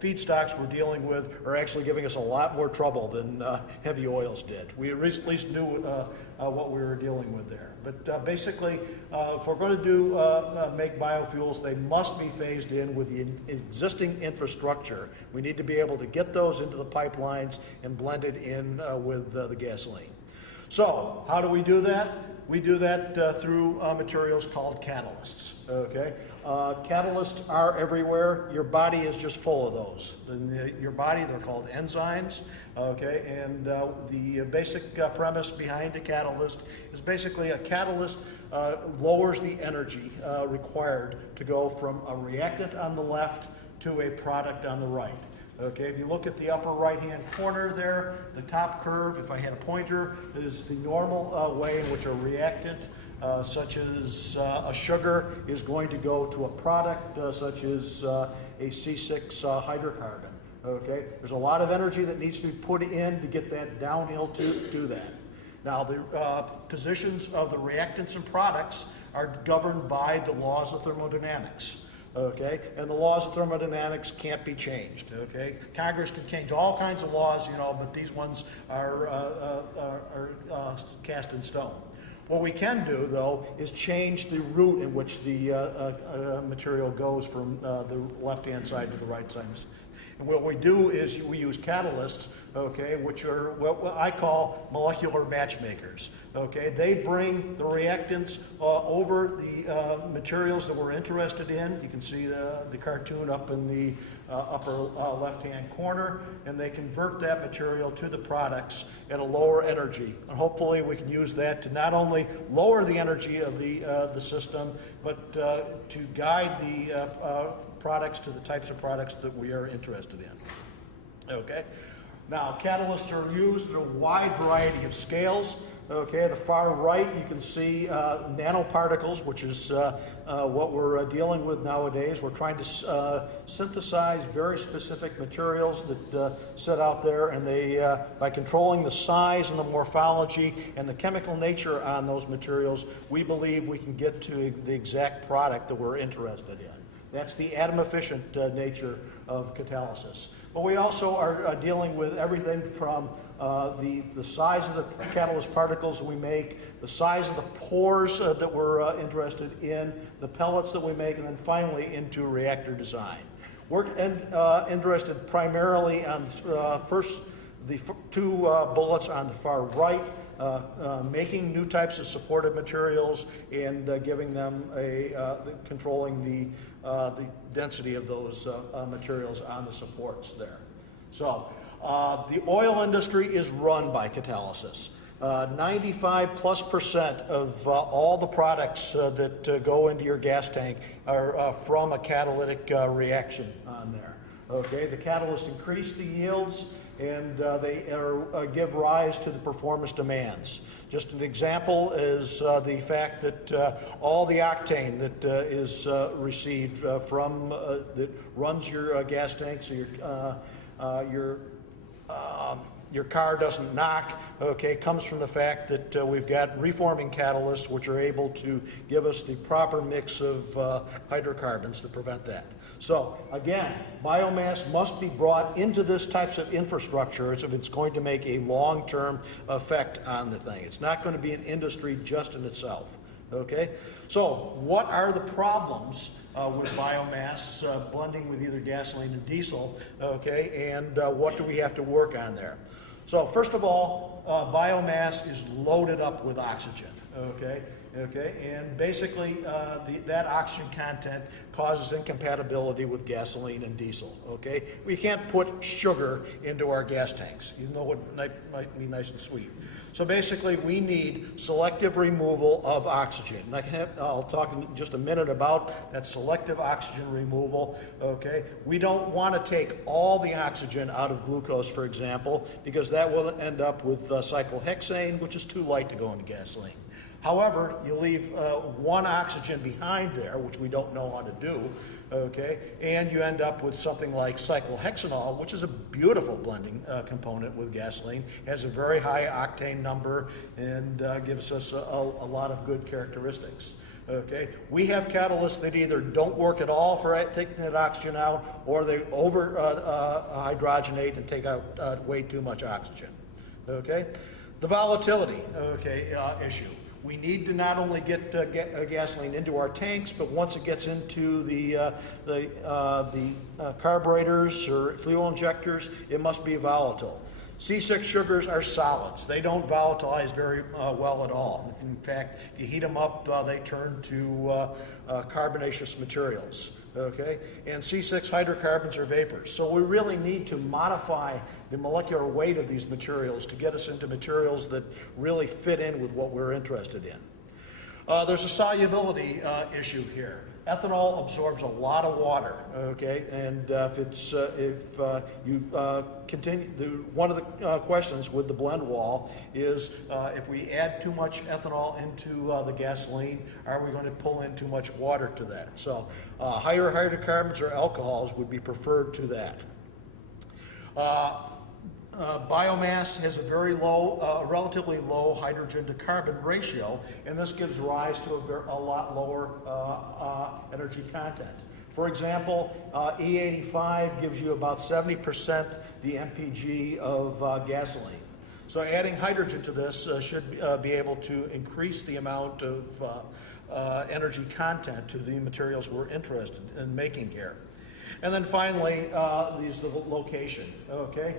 feedstocks we're dealing with are actually giving us a lot more trouble than heavy oils did. We at least knew what we were dealing with there. But basically, if we're going to make biofuels, they must be phased in with the existing infrastructure. We need to be able to get those into the pipelines and blend it in with the gasoline. So how do we do that? We do that through materials called catalysts, okay? Catalysts are everywhere. Your body is just full of those. In your body, they're called enzymes, okay? And the basic premise behind a catalyst is basically a catalyst lowers the energy required to go from a reactant on the left to a product on the right. Okay, if you look at the upper right-hand corner there, the top curve, if I had a pointer, is the normal way in which a reactant, such as a sugar, is going to go to a product such as a C6 hydrocarbon. Okay, there's a lot of energy that needs to be put in to get that downhill to do that. Now, the positions of the reactants and products are governed by the laws of thermodynamics. Okay, and the laws of thermodynamics can't be changed. Okay, Congress can change all kinds of laws, you know, but these ones are cast in stone. What we can do, though, is change the route in which the material goes from the left-hand side to the right side. And what we do is we use catalysts, okay, which are what I call molecular matchmakers. Okay, they bring the reactants over the materials that we're interested in. You can see the cartoon up in the upper left-hand corner, and they convert that material to the products at a lower energy. And hopefully we can use that to not only lower the energy of the system, but to guide the products to the types of products that we are interested in. Okay. Now, catalysts are used in a wide variety of scales. Okay, at the far right, you can see nanoparticles, which is what we're dealing with nowadays. We're trying to synthesize very specific materials that sit out there, and they, by controlling the size and the morphology and the chemical nature on those materials, we believe we can get to the exact product that we're interested in. That's the atom-efficient nature of catalysis. But we also are dealing with everything from the size of the catalyst particles that we make, the size of the pores that we're interested in, the pellets that we make, and then finally into reactor design. We're interested primarily on the two bullets on the far right, making new types of supportive materials and giving them controlling the density of those materials on the supports there. So the oil industry is run by catalysis. 95+% of all the products that go into your gas tank are from a catalytic reaction on there. Okay, the catalysts increase the yields, and they give rise to the performance demands. Just an example is the fact that all the octane that is received from that runs your gas tanks, or your your car doesn't knock, okay, comes from the fact that we've got reforming catalysts which are able to give us the proper mix of hydrocarbons to prevent that. So again, biomass must be brought into this types of infrastructure if it's going to make a long-term effect on the thing. It's not going to be an industry just in itself. Okay, so what are the problems with biomass blending with either gasoline and diesel? Okay, and what do we have to work on there? So first of all, biomass is loaded up with oxygen. Okay. Okay, and basically that oxygen content causes incompatibility with gasoline and diesel. Okay, we can't put sugar into our gas tanks, even though it might be nice and sweet. So basically, we need selective removal of oxygen. And I'll talk in just a minute about that selective oxygen removal. Okay, we don't want to take all the oxygen out of glucose, for example, because that will end up with cyclohexane, which is too light to go into gasoline. However, you leave one oxygen behind there, which we don't know how to do, okay, and you end up with something like cyclohexanol, which is a beautiful blending component with gasoline, has a very high octane number, and gives us a lot of good characteristics. Okay, we have catalysts that either don't work at all for taking that oxygen out, or they over hydrogenate and take out way too much oxygen. Okay, the volatility issue. We need to not only get gasoline into our tanks, but once it gets into the carburetors or fuel injectors, it must be volatile. C6 sugars are solids. They don't volatilize very well at all. In fact, if you heat them up, they turn to carbonaceous materials. Okay, and C6 hydrocarbons are vapors. So we really need to modify the molecular weight of these materials to get us into materials that really fit in with what we're interested in. There's a solubility issue here. Ethanol absorbs a lot of water, okay, and one of the questions with the blend wall is if we add too much ethanol into the gasoline, are we going to pull in too much water to that? So higher hydrocarbons or alcohols would be preferred to that. Biomass has a very low, relatively low hydrogen to carbon ratio, and this gives rise to a lot lower energy content. For example, E85 gives you about 70% the MPG of gasoline. So adding hydrogen to this should be able to increase the amount of energy content to the materials we're interested in making here. And then finally, the location, okay?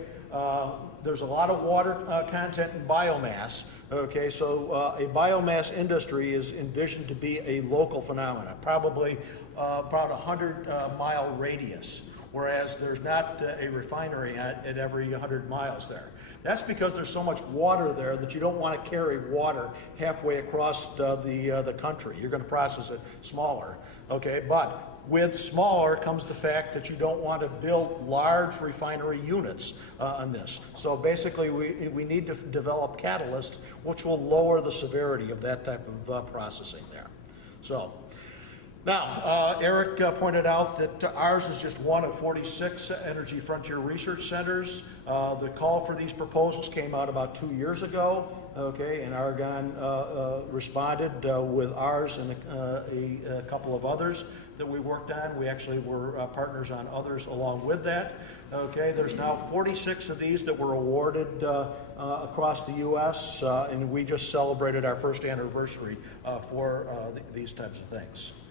There's a lot of water content in biomass, okay? So a biomass industry is envisioned to be a local phenomenon, probably about 100-mile radius, whereas there's not a refinery at every 100 miles there. That's because there's so much water there that you don't want to carry water halfway across the country. You're going to process it smaller, okay? But with smaller comes the fact that you don't want to build large refinery units on this. So basically, we need to develop catalysts which will lower the severity of that type of processing there. So now, Eric pointed out that ours is just one of 46 Energy Frontier Research Centers. The call for these proposals came out about 2 years ago, okay, and Argonne responded with ours and a couple of others that we worked on. We actually were partners on others along with that. Okay, there's now 46 of these that were awarded across the U.S., and we just celebrated our first anniversary for these types of things.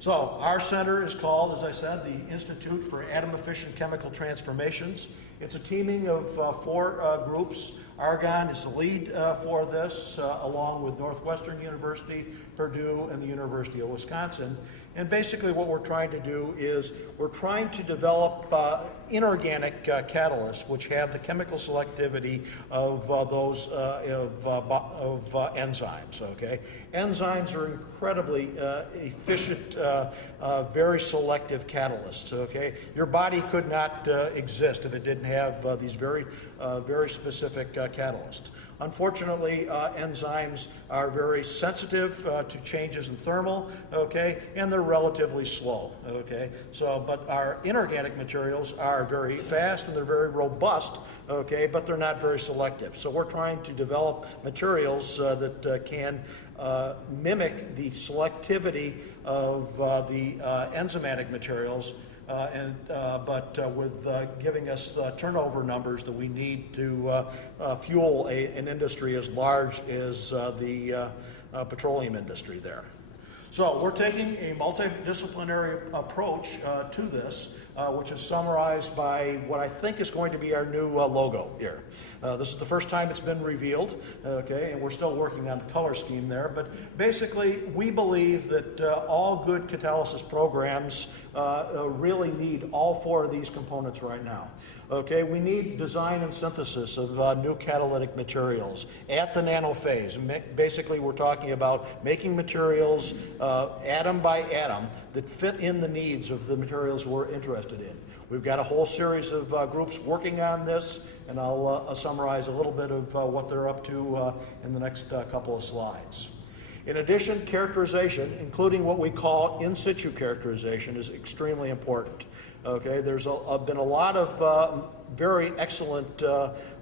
So our center is called, as I said, the Institute for Atom-Efficient Chemical Transformations. It's a teaming of 4 groups. Argonne is the lead for this, along with Northwestern University, Purdue, and the University of Wisconsin. And basically what we're trying to do is we're trying to develop inorganic catalysts which have the chemical selectivity of those enzymes. Okay, enzymes are incredibly efficient, very selective catalysts. Okay, your body could not exist if it didn't have these very specific catalysts. Unfortunately, enzymes are very sensitive to changes in thermal, okay, and they're relatively slow, okay. So, but our inorganic materials are very fast and they're very robust, okay, but they're not very selective. So we're trying to develop materials that can mimic the selectivity of the enzymatic materials, but with giving us the turnover numbers that we need to fuel an industry as large as the petroleum industry there. So we're taking a multidisciplinary approach to this, which is summarized by what I think is going to be our new logo here. This is the first time it's been revealed, okay, and we're still working on the color scheme there, but basically we believe that all good catalysis programs really need all four of these components right now. Okay, we need design and synthesis of new catalytic materials at the nano phase. Basically, we're talking about making materials atom by atom that fit in the needs of the materials we're interested in. We've got a whole series of groups working on this, and I'll summarize a little bit of what they're up to in the next couple of slides. In addition, characterization, including what we call in situ characterization, is extremely important. Okay, there's been a lot of very excellent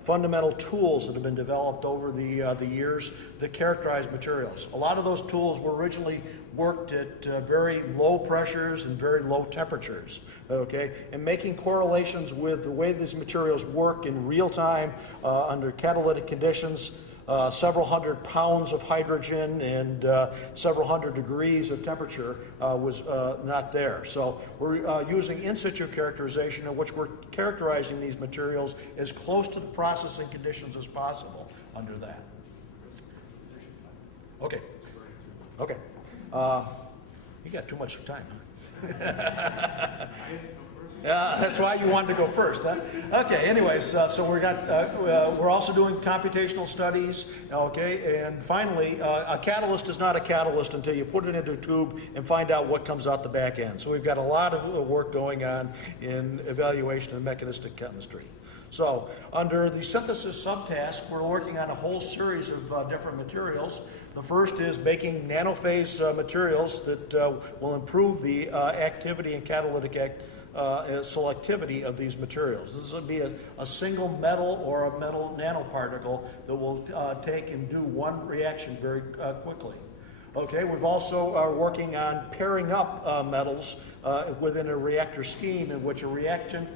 fundamental tools that have been developed over the years that characterize materials. A lot of those tools were originally worked at very low pressures and very low temperatures, okay, and making correlations with the way these materials work in real time under catalytic conditions. Several hundred pounds of hydrogen and several hundred degrees of temperature was not there. So we're using in situ characterization in which we're characterizing these materials as close to the processing conditions as possible under that. Okay. Okay. You got too much time, huh? Yeah, that's why you wanted to go first, huh? Okay, anyways, so we're also doing computational studies, okay, and finally, a catalyst is not a catalyst until you put it into a tube and find out what comes out the back end. So we've got a lot of work going on in evaluation of mechanistic chemistry. So under the synthesis subtask, we're working on a whole series of different materials. The first is making nanophase materials that will improve the activity and catalytic selectivity of these materials. This will be a single metal or a metal nanoparticle that will take and do one reaction very quickly. Okay, we've also are working on pairing up metals within a reactor scheme in which a reaction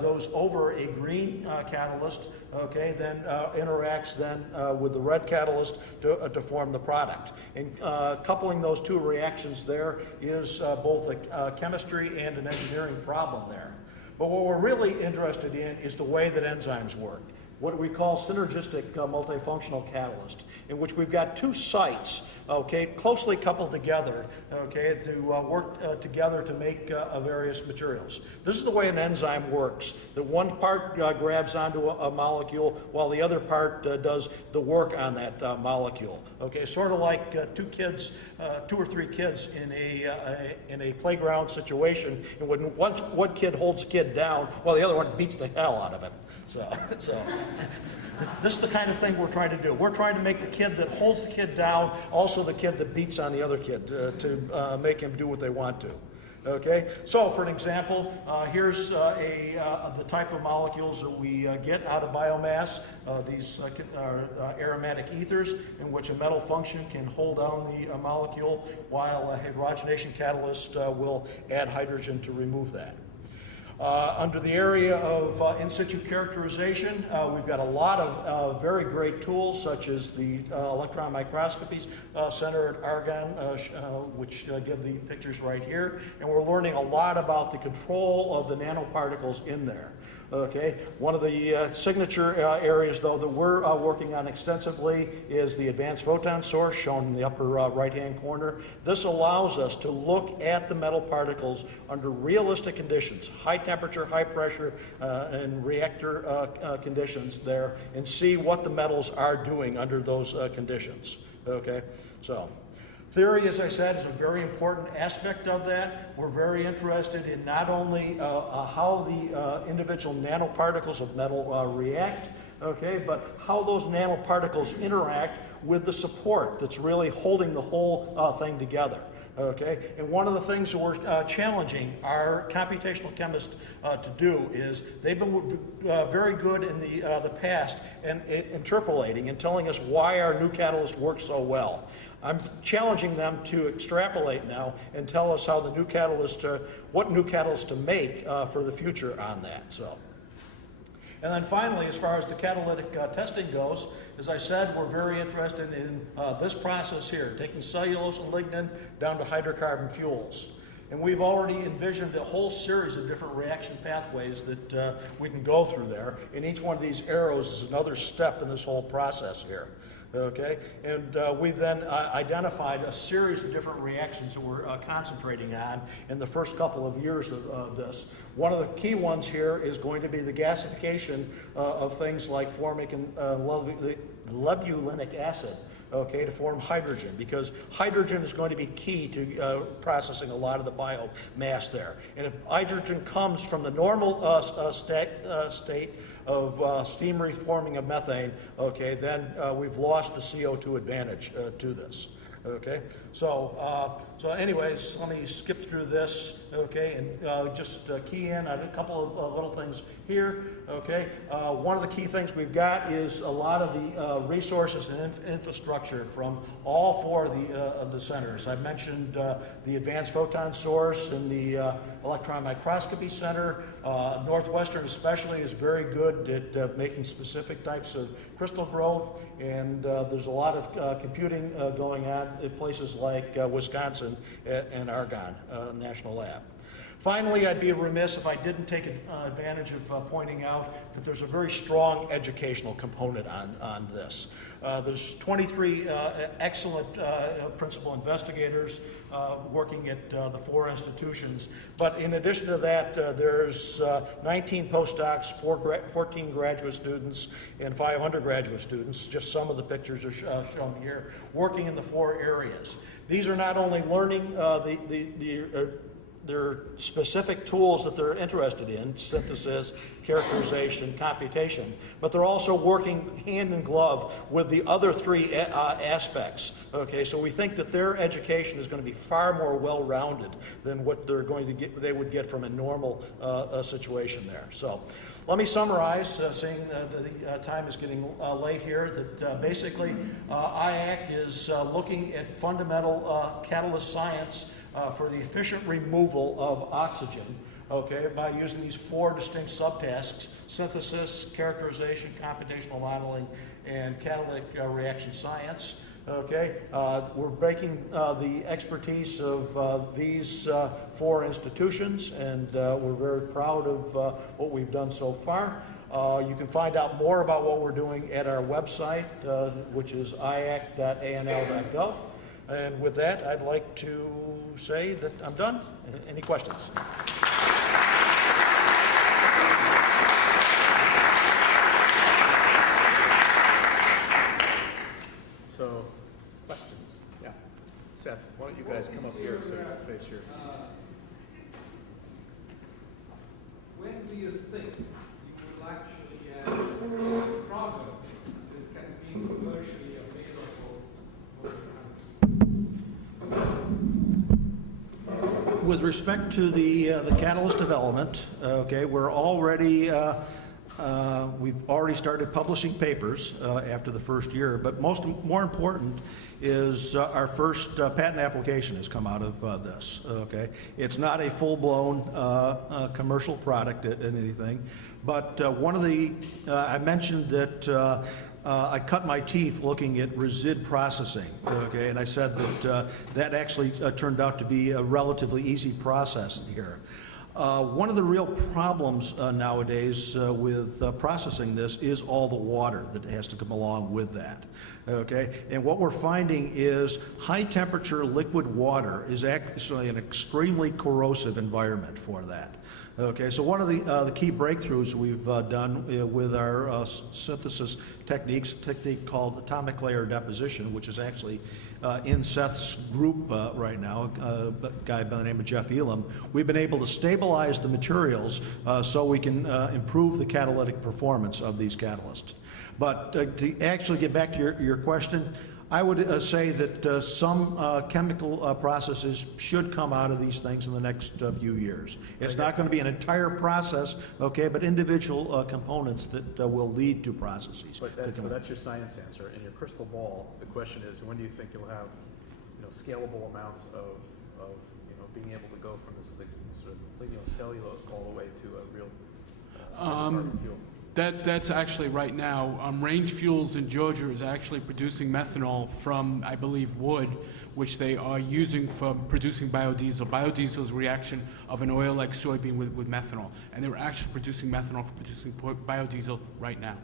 goes over a green catalyst, okay, then interacts then with the red catalyst to form the product. And coupling those two reactions there is both a chemistry and an engineering problem there. But what we're really interested in is the way that enzymes work, what we call synergistic multifunctional catalyst, in which we've got two sites, okay, closely coupled together, okay, to work together to make various materials. This is the way an enzyme works. The one part grabs onto a molecule while the other part does the work on that molecule. Okay, sort of like two or three kids in a playground situation, and when one kid holds a kid down while the other one beats the hell out of him. So this is the kind of thing we're trying to do. We're trying to make the kid that holds the kid down also the kid that beats on the other kid to make him do what they want to. Okay, so for an example, here's the type of molecules that we get out of biomass. These are aromatic ethers in which a metal function can hold down the molecule while a hydrogenation catalyst will add hydrogen to remove that. Under the area of in situ characterization, we've got a lot of very great tools such as the electron microscopy center at Argonne, which give the pictures right here, and we're learning a lot about the control of the nanoparticles in there. Okay, one of the signature areas, though, that we're working on extensively is the advanced photon source, shown in the upper right-hand corner. This allows us to look at the metal particles under realistic conditions, high temperature, high pressure, and reactor conditions there, and see what the metals are doing under those conditions. Okay, so. Theory, as I said, is a very important aspect of that. We're very interested in not only how the individual nanoparticles of metal react, okay, but how those nanoparticles interact with the support that's really holding the whole thing together. Okay, and one of the things that we're challenging our computational chemists to do is they've been very good in the past and interpolating and telling us why our new catalyst works so well. I'm challenging them to extrapolate now and tell us how the new catalyst, what new catalyst to make for the future on that. So. And then finally, as far as the catalytic testing goes, as I said, we're very interested in this process here, taking cellulose and lignin down to hydrocarbon fuels. And we've already envisioned a whole series of different reaction pathways that we can go through there. And each one of these arrows is another step in this whole process here. Okay, and we've then identified a series of different reactions that we're concentrating on in the first couple of years of this. One of the key ones here is going to be the gasification of things like formic and levulinic acid, okay, to form hydrogen, because hydrogen is going to be key to processing a lot of the biomass there. And if hydrogen comes from the normal state of steam reforming of methane, okay, then we've lost the CO2 advantage to this. Okay, so anyways, let me skip through this, okay, and just key in on a couple of little things here, okay. One of the key things we've got is a lot of the resources and infrastructure from all four of the centers. I mentioned the Advanced Photon Source and the Electron Microscopy Center. Northwestern especially is very good at making specific types of crystal growth, and there's a lot of computing going on in places like Wisconsin and Argonne National Lab. Finally, I'd be remiss if I didn't take advantage of pointing out that there's a very strong educational component on this. There's 23 excellent principal investigators working at the four institutions, but in addition to that, there's 19 postdocs, 14 graduate students, and 5 undergraduate students. Just some of the pictures are shown here, working in the four areas. These are not only learning their specific tools that they're interested in, synthesis, characterization, computation, but they're also working hand in glove with the other three aspects. Okay, so we think that their education is going to be far more well-rounded than what they would get from a normal situation there. So let me summarize, seeing the time is getting late here, that basically IAC is looking at fundamental catalyst science for the efficient removal of oxygen, okay, by using these four distinct subtasks: synthesis, characterization, computational modeling, and catalytic reaction science. Okay, we're breaking the expertise of these four institutions, and we're very proud of what we've done so far. You can find out more about what we're doing at our website, which is iac.anl.gov. And with that, I'd like to say that I'm done. Any questions? So, questions? Yeah. Seth, why don't you guys come up here so you can face your... When do you think you will actually have a product that can be commercially available for the country? With respect to the catalyst development, okay, we're already we've already started publishing papers after the first year, but more important is our first patent application has come out of this. Okay, it's not a full-blown commercial product in anything, but one of the I mentioned that. I cut my teeth looking at resid processing, okay, and I said that that actually turned out to be a relatively easy process here. One of the real problems nowadays with processing this is all the water that has to come along with that. Okay, and what we're finding is high temperature liquid water is actually an extremely corrosive environment for that. Okay, so one of the key breakthroughs we've done with our synthesis techniques, a technique called atomic layer deposition, which is actually in Seth's group right now, a guy by the name of Jeff Elam. We've been able to stabilize the materials so we can improve the catalytic performance of these catalysts. But to actually get back to your question, I would say that some chemical processes should come out of these things in the next few years. It's not going to be an entire process, okay, but individual components that will lead to processes. But so that's your science answer. In your crystal ball, the question is, when do you think you'll have, scalable amounts of being able to go from this sort of cellulose all the way to a real fuel? That's actually right now. Range Fuels in Georgia is actually producing methanol from, I believe, wood, which they are using for producing biodiesel. Biodiesel is a reaction of an oil like soybean with methanol, and they're actually producing methanol for producing biodiesel right now.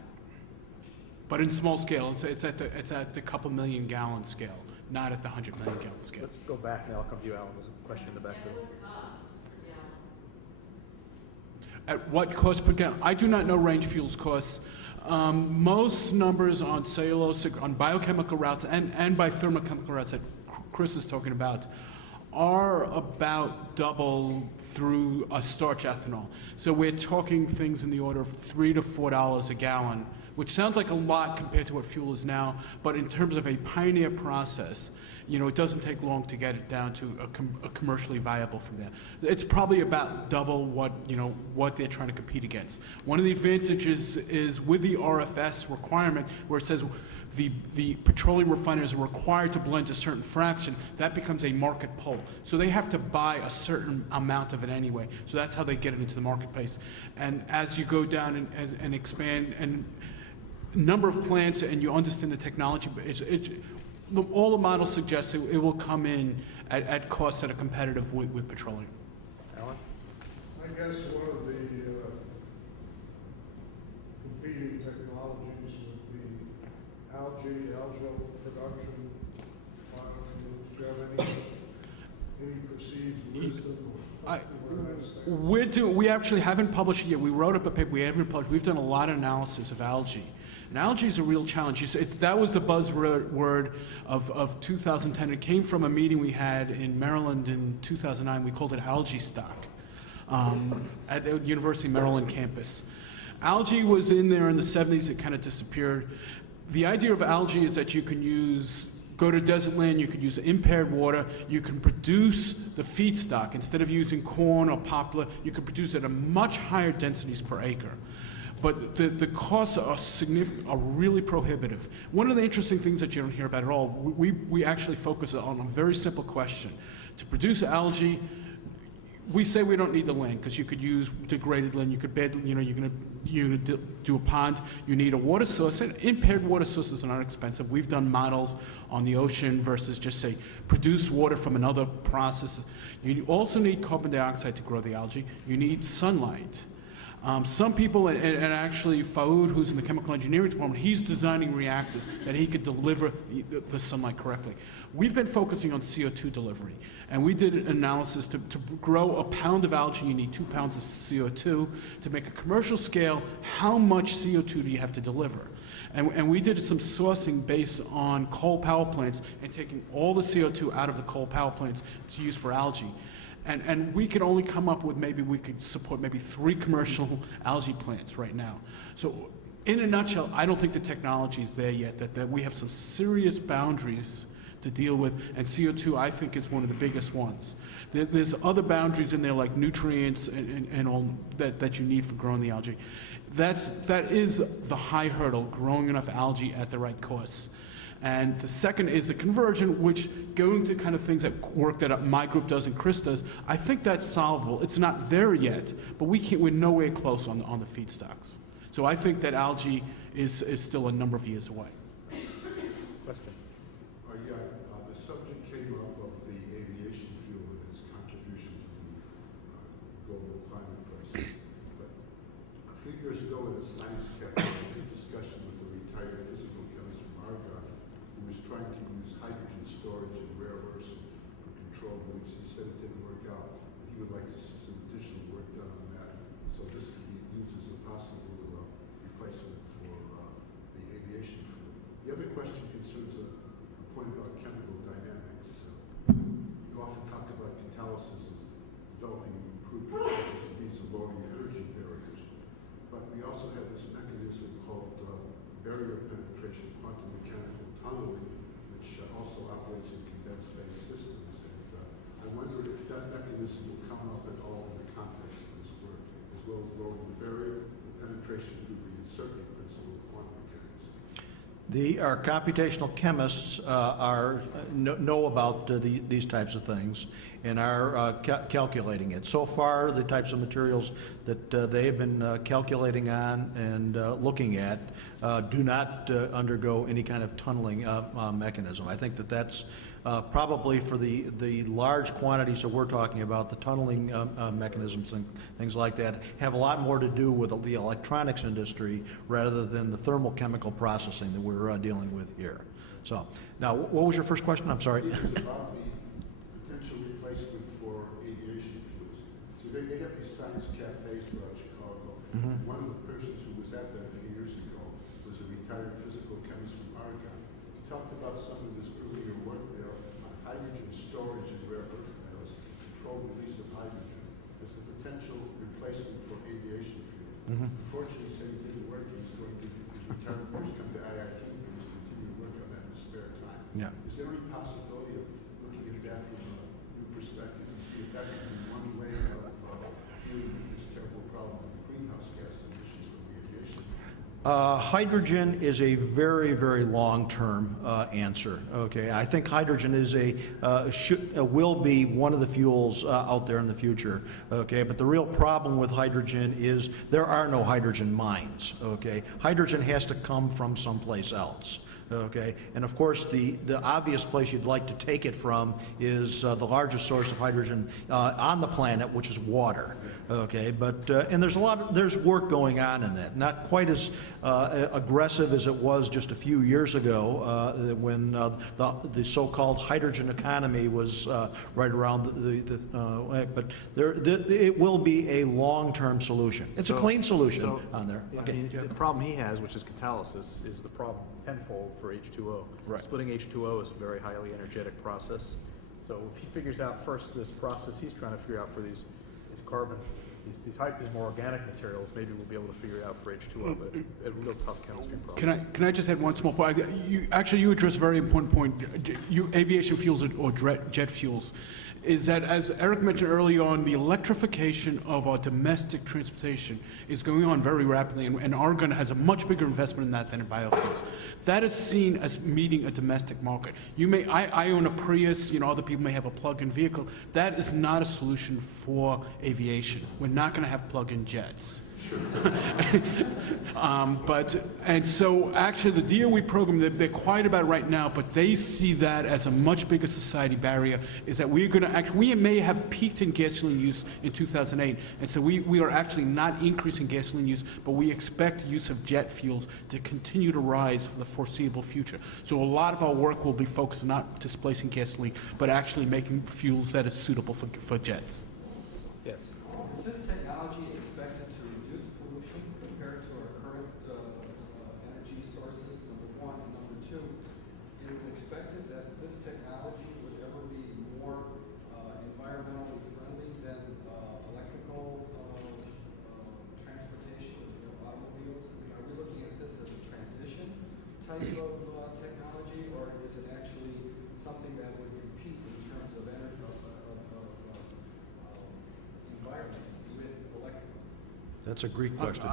But in small scale, it's at the couple million gallon scale, not at the 100 million gallon scale. Let's go back, and I'll come to you, Alan. There's a question in the back there. At what cost per gallon? I do not know Range Fuels costs. Most numbers on cellulosic, on biochemical routes, and by thermochemical routes that Chris is talking about, are about double through a starch ethanol. So we're talking things in the order of $3 to $4 a gallon, which sounds like a lot compared to what fuel is now, but in terms of a pioneer process, it doesn't take long to get it down to a commercially viable from there. It's probably about double what they're trying to compete against. One of the advantages is with the RFS requirement, where it says the petroleum refiners are required to blend a certain fraction, that becomes a market pull. So they have to buy a certain amount of it anyway. So that's how they get it into the marketplace. And as you go down and expand and number of plants and you understand the technology, all the models suggest it will come in at costs that are competitive with petroleum. Alan? I guess one of the competing technologies would be algal production. Do you have any perceived wisdom? We actually haven't published it yet. We wrote up a paper. We haven't published. We've done a lot of analysis of algae. And algae is a real challenge. That was the buzzword of 2010. It came from a meeting we had in Maryland in 2009. We called it algae stock at the University of Maryland campus. Algae was in there in the 70s. It kind of disappeared. The idea of algae is that you can go to desert land, you could use impaired water, you can produce the feedstock. Instead of using corn or poplar, you can produce it at much higher densities per acre. But the costs are really prohibitive. One of the interesting things that you don't hear about at all, we actually focus on a very simple question. To produce algae, we say we don't need the land because you could use degraded land. You could bed, you're going to do a pond. You need a water source, and impaired water sources are not expensive. We've done models on the ocean versus just say produce water from another process. You also need carbon dioxide to grow the algae. You need sunlight. Some people, and actually Faoud, who's in the chemical engineering department, he's designing reactors that he could deliver the sunlight correctly. We've been focusing on CO2 delivery, and we did an analysis to grow a pound of algae, you need 2 pounds of CO2. To make a commercial scale, how much CO2 do you have to deliver? And we did some sourcing based on coal power plants and taking all the CO2 out of the coal power plants to use for algae. And we could only come up with we could support 3 commercial algae plants right now. So in a nutshell, I don't think the technology is there yet, that we have some serious boundaries to deal with, and CO2 I think is one of the biggest ones. There's other boundaries in there like nutrients and all that you need for growing the algae. That is the high hurdle, growing enough algae at the right costs. And the second is the conversion, which going to kind of things that work that my group does and Chris does, I think that's solvable. It's not there yet, but we're nowhere close on the feedstocks. So I think that algae is still a number of years away. Question? The subject came up of the aviation fuel and its contribution to the global climate crisis. But a few years ago in a science cafe, I had a discussion with a retired physical chemist from Argonne who was trying to use hydrogen storage and rare earths for controlled release. He said it didn't work out. He would like to see some additional work done on that. So this could be used as a possible replacement for the aviation fuel. The other question concerns a point about chemical dynamics. You often talk about catalysis as developing improved catalysis means of lowering the energy barriers. But we also have this mechanism Our computational chemists know about these types of things and are calculating it. So far, the types of materials that they have been calculating on and looking at do not undergo any kind of tunneling mechanism. I think that that's probably for the large quantities that we're talking about, the tunneling mechanisms and things like that have a lot more to do with the electronics industry rather than the thermochemical processing that we're dealing with here. So, now, what was your first question? I'm sorry. It's about the potential replacement for aviation fuels. So they have these science cafes throughout Chicago. Mm-hmm. One of the persons who was at that a few years ago was a retired physical chemist from Argonne. He talked about some of his earlier work there on hydrogen storage in rare earth metals, controlled release of hydrogen as the potential replacement for aviation fuel. Mm-hmm. Unfortunately, he said he didn't work. He's retired years come to IIT, and he's continuing to work on that in his spare time. Yeah. Is there any possibility of looking at that from a new perspective and see if that can be one way of dealing with this terrible problem of greenhouse gas emissions from the aviation? Hydrogen is a very, very long-term answer. Okay, I think hydrogen is will be one of the fuels out there in the future. Okay, but the real problem with hydrogen is there are no hydrogen mines. Okay, hydrogen has to come from someplace else. Okay, and of course the obvious place you'd like to take it from is the largest source of hydrogen on the planet, which is water. Okay, but and there's work going on in that, not quite as aggressive as it was just a few years ago when the so-called hydrogen economy was right around but it will be a long-term solution. It's a clean solution on there. I mean, the problem he has, which is catalysis, is the problem tenfold for H2O. Right. Splitting H2O is a very highly energetic process. So if he figures out first this process he's trying to figure out for these carbon, these more organic materials, maybe we'll be able to figure it out for H2O, but it's a real tough chemistry problem. Can I just add one small point? You addressed a very important point. Aviation fuels or jet fuels is that, as Eric mentioned early on, the electrification of our domestic transportation is going on very rapidly, and Argonne has a much bigger investment in that than in biofuels. That is seen as meeting a domestic market. I own a Prius, other people may have a plug-in vehicle. That is not a solution for aviation. We're not going to have plug-in jets. Sure. And so actually the DOE program, they're quiet about it right now, but they see that as a much bigger society barrier, is that we're going to we may have peaked in gasoline use in 2008, and so we are actually not increasing gasoline use, but we expect use of jet fuels to continue to rise for the foreseeable future. So a lot of our work will be focused not displacing gasoline, but actually making fuels that are suitable for jets. Yes. Is this technology expected to reduce pollution compared to our current energy sources, number one? And number two, is it expected that this technology would ever be more environmentally friendly than electrical transportation with automobiles? I mean, are we looking at this as a transition type of technology, or is it actually something that would compete in terms of energy, environment with electrical? That's a great question.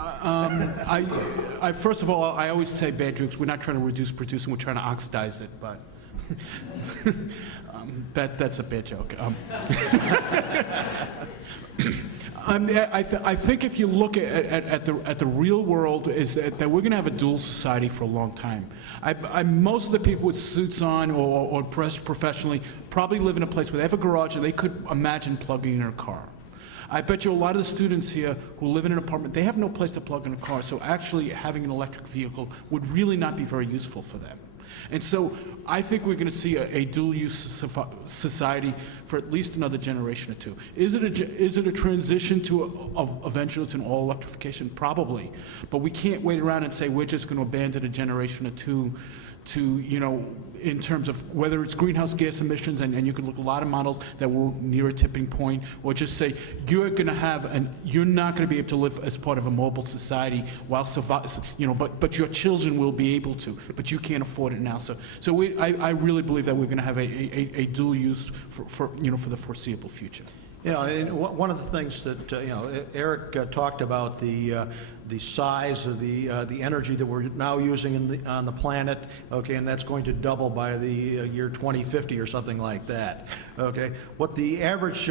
First of all, I always say bad jokes. We're not trying to reduce producing, we're trying to oxidize it, but that's a bad joke. I think if you look at the real world, is that we're going to have a dual society for a long time. Most of the people with suits on or dressed professionally probably live in a place where they have a garage and they could imagine plugging in their car. I bet you a lot of the students here who live in an apartment, they have no place to plug in a car, so actually having an electric vehicle would really not be very useful for them. And so I think we're going to see a dual-use society for at least another generation or two. Is it a transition to eventually to an all electrification? Probably, but we can't wait around and say we're just going to abandon a generation or two to, in terms of whether it's greenhouse gas emissions, and you can look at a lot of models that were near a tipping point, or just say you're going to have, you're not going to be able to live as part of a mobile society while but your children will be able to, but you can't afford it now. So I really believe that we're going to have a dual use for the foreseeable future. And one of the things that Eric talked about the the size of the energy that we're now using on the planet, okay, and that's going to double by the year 2050 or something like that, okay? What the average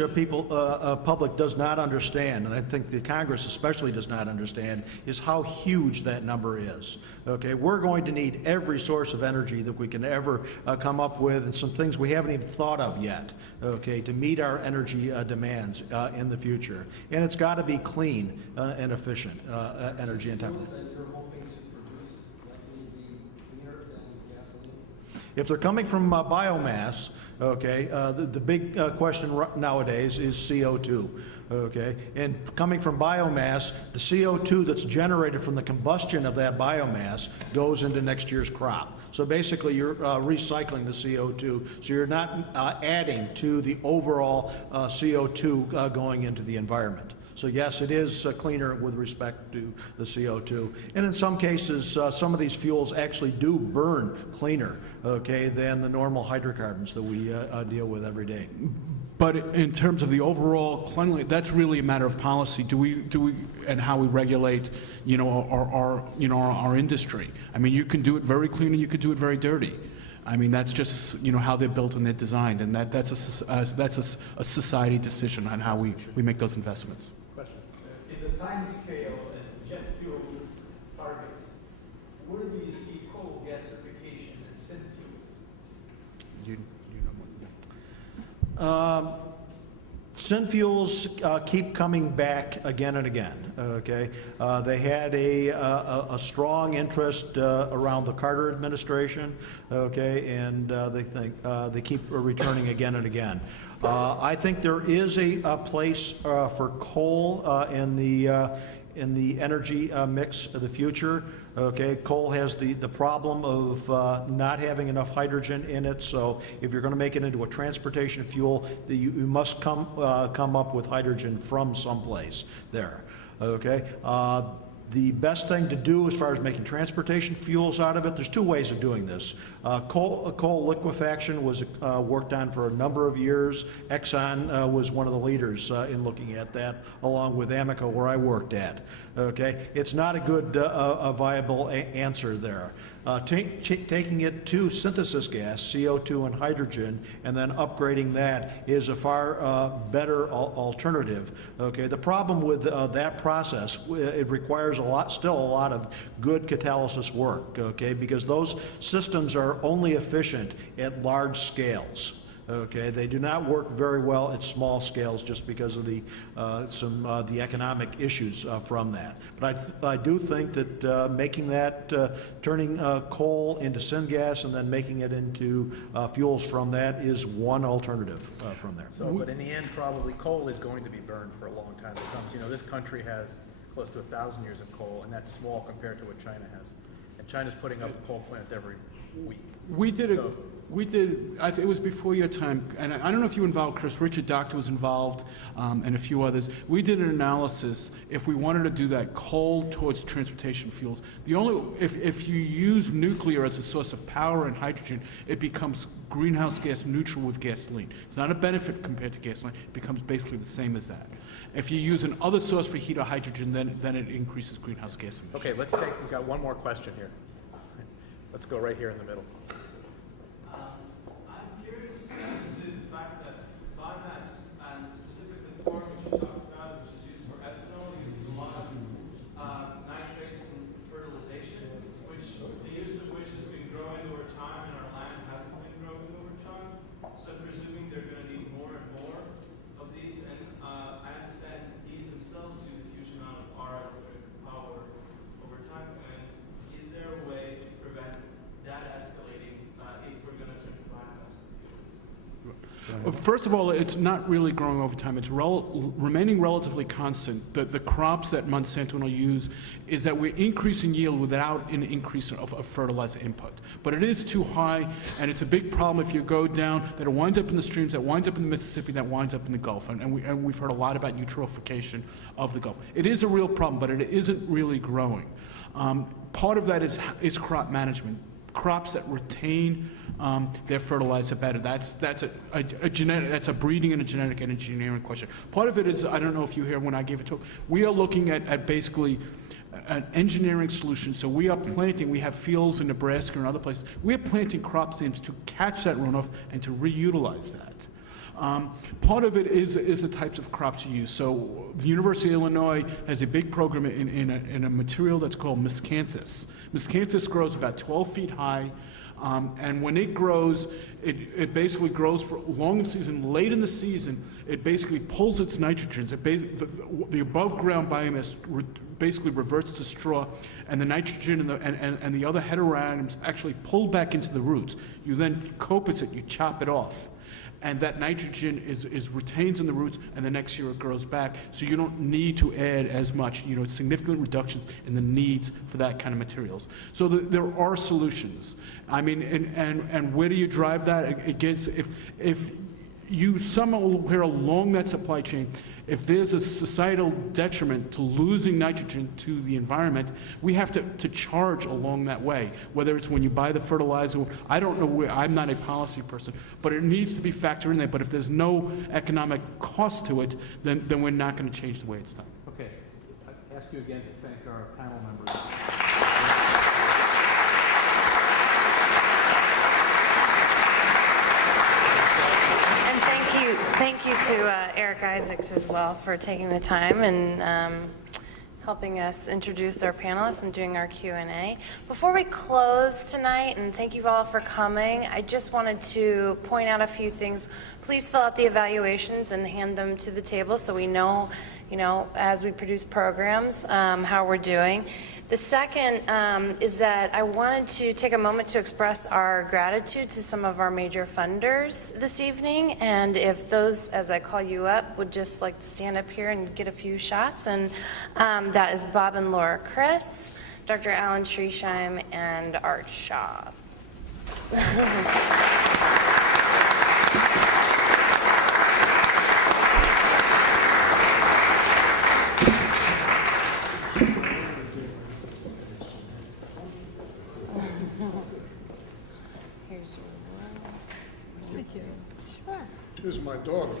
public does not understand, and I think the Congress especially does not understand, is how huge that number is, okay? We're going to need every source of energy that we can ever come up with, and some things we haven't even thought of yet, okay, to meet our energy demands in the future. And it's got to be clean and efficient energy and time. Fuels that you're hoping to produce likely to be cleaner than gasoline? If they're coming from biomass, okay, the big question nowadays is CO2. Okay, and coming from biomass, the CO2 that's generated from the combustion of that biomass goes into next year's crop. So basically, you're recycling the CO2, so you're not adding to the overall CO2 going into the environment. So yes, it is cleaner with respect to the CO2. And in some cases, some of these fuels actually do burn cleaner, okay, than the normal hydrocarbons that we deal with every day. But in terms of the overall cleanliness, that's really a matter of policy. Do we, and how we regulate, you know, our industry. I mean, you can do it very clean and you could do it very dirty. I mean, that's just, you know, how they're built and they're designed, and that's a society decision on how we make those investments. In the time scale and jet fuels targets, where do you see coal gasification and syn fuels? Syn fuels keep coming back again and again. Okay, they had a strong interest around the Carter administration. Okay, and they keep returning again and again. I think there is a place for coal in the energy mix of the future. Okay, coal has the problem of not having enough hydrogen in it, so if you're going to make it into a transportation fuel, you must come up with hydrogen from someplace there. Okay, the best thing to do as far as making transportation fuels out of it, there's two ways of doing this. Coal liquefaction was worked on for a number of years. Exxon was one of the leaders in looking at that, along with Amoco, where I worked at. Okay, it's not a good viable answer there. Taking it to synthesis gas, CO2 and hydrogen, and then upgrading that is a far better alternative. Okay, the problem with that process, it requires still a lot of good catalysis work. Okay, because those systems are only efficient at large scales. Okay, they do not work very well at small scales just because of the economic issues from that. But I do think that making that, turning coal into syngas and then making it into fuels from that is one alternative from there. So, but in the end, probably coal is going to be burned for a long time to come. So, you know, this country has close to 1,000 years of coal, and that's small compared to what China has. And China's putting up a coal plant every week. I think it was before your time, and I don't know if you involved Chris, Richard Doctor was involved, and a few others. We did an analysis if we wanted to do that coal towards transportation fuels. If you use nuclear as a source of power and hydrogen, it becomes greenhouse gas neutral with gasoline. It's not a benefit compared to gasoline. It becomes basically the same as that. If you use an other source for heat or hydrogen, then it increases greenhouse gas emissions. Okay, we've got one more question here. Let's go right here in the middle. I'm curious as to the fact that biomass, and specifically corn, which you talked about, which is used for ethanol, uses a lot of nitrates and fertilization, the use of which has been growing over time, and our land hasn't been growing over time. So presuming they're going to need more and more of these, and I understand these themselves use a huge amount of our electric power over time. And is there a way to prevent that escalating if we're going to turn to biomass fuels? First of all, it's not really growing over time. It's remaining relatively constant. The crops that Monsanto will use is that we're increasing yield without an increase of fertilizer input. But it is too high, and it's a big problem if you go down, that it winds up in the streams, that winds up in the Mississippi, that winds up in the Gulf. And we've heard a lot about eutrophication of the Gulf. It is a real problem, but it isn't really growing. Part of that is crop management. Crops that retain their fertilizer better. That's a breeding and a genetic engineering question. Part of it is, I don't know if you hear when I gave a talk, we are looking at basically an engineering solution. So we are planting, we have fields in Nebraska and other places, we are planting crop stems to catch that runoff and to reutilize that. Part of it is the types of crops you use. So the University of Illinois has a big program in a material that's called miscanthus. Miscanthus grows about 12 feet high, and when it grows, it basically grows for long in the season. Late in the season, it basically pulls its nitrogens. The above ground biomass basically reverts to straw, and the nitrogen and the other heteroatoms actually pull back into the roots. You then coppice it, you chop it off, and that nitrogen is retains in the roots, and the next year it grows back. So you don't need to add as much, significant reductions in the needs for that kind of materials. So there are solutions. I mean, and where do you drive that? Against, if you somewhere along that supply chain, if there's a societal detriment to losing nitrogen to the environment, we have to charge along that way, whether it's when you buy the fertilizer. I don't know where, I'm not a policy person, but it needs to be factored in there. But if there's no economic cost to it, then we're not going to change the way it's done. Okay. I ask you again to thank our panel members. Thank you to Eric Isaacs as well for taking the time and helping us introduce our panelists and doing our Q&A. Before we close tonight, and thank you all for coming, I just wanted to point out a few things. Please fill out the evaluations and hand them to the table so we know, as we produce programs, how we're doing. The second is that I wanted to take a moment to express our gratitude to some of our major funders this evening, and if those, as I call you up, would just like to stand up here and get a few shots, and that is Bob and Laura Chris, Dr. Alan Schriesheim, and Art Shaw. This is my daughter.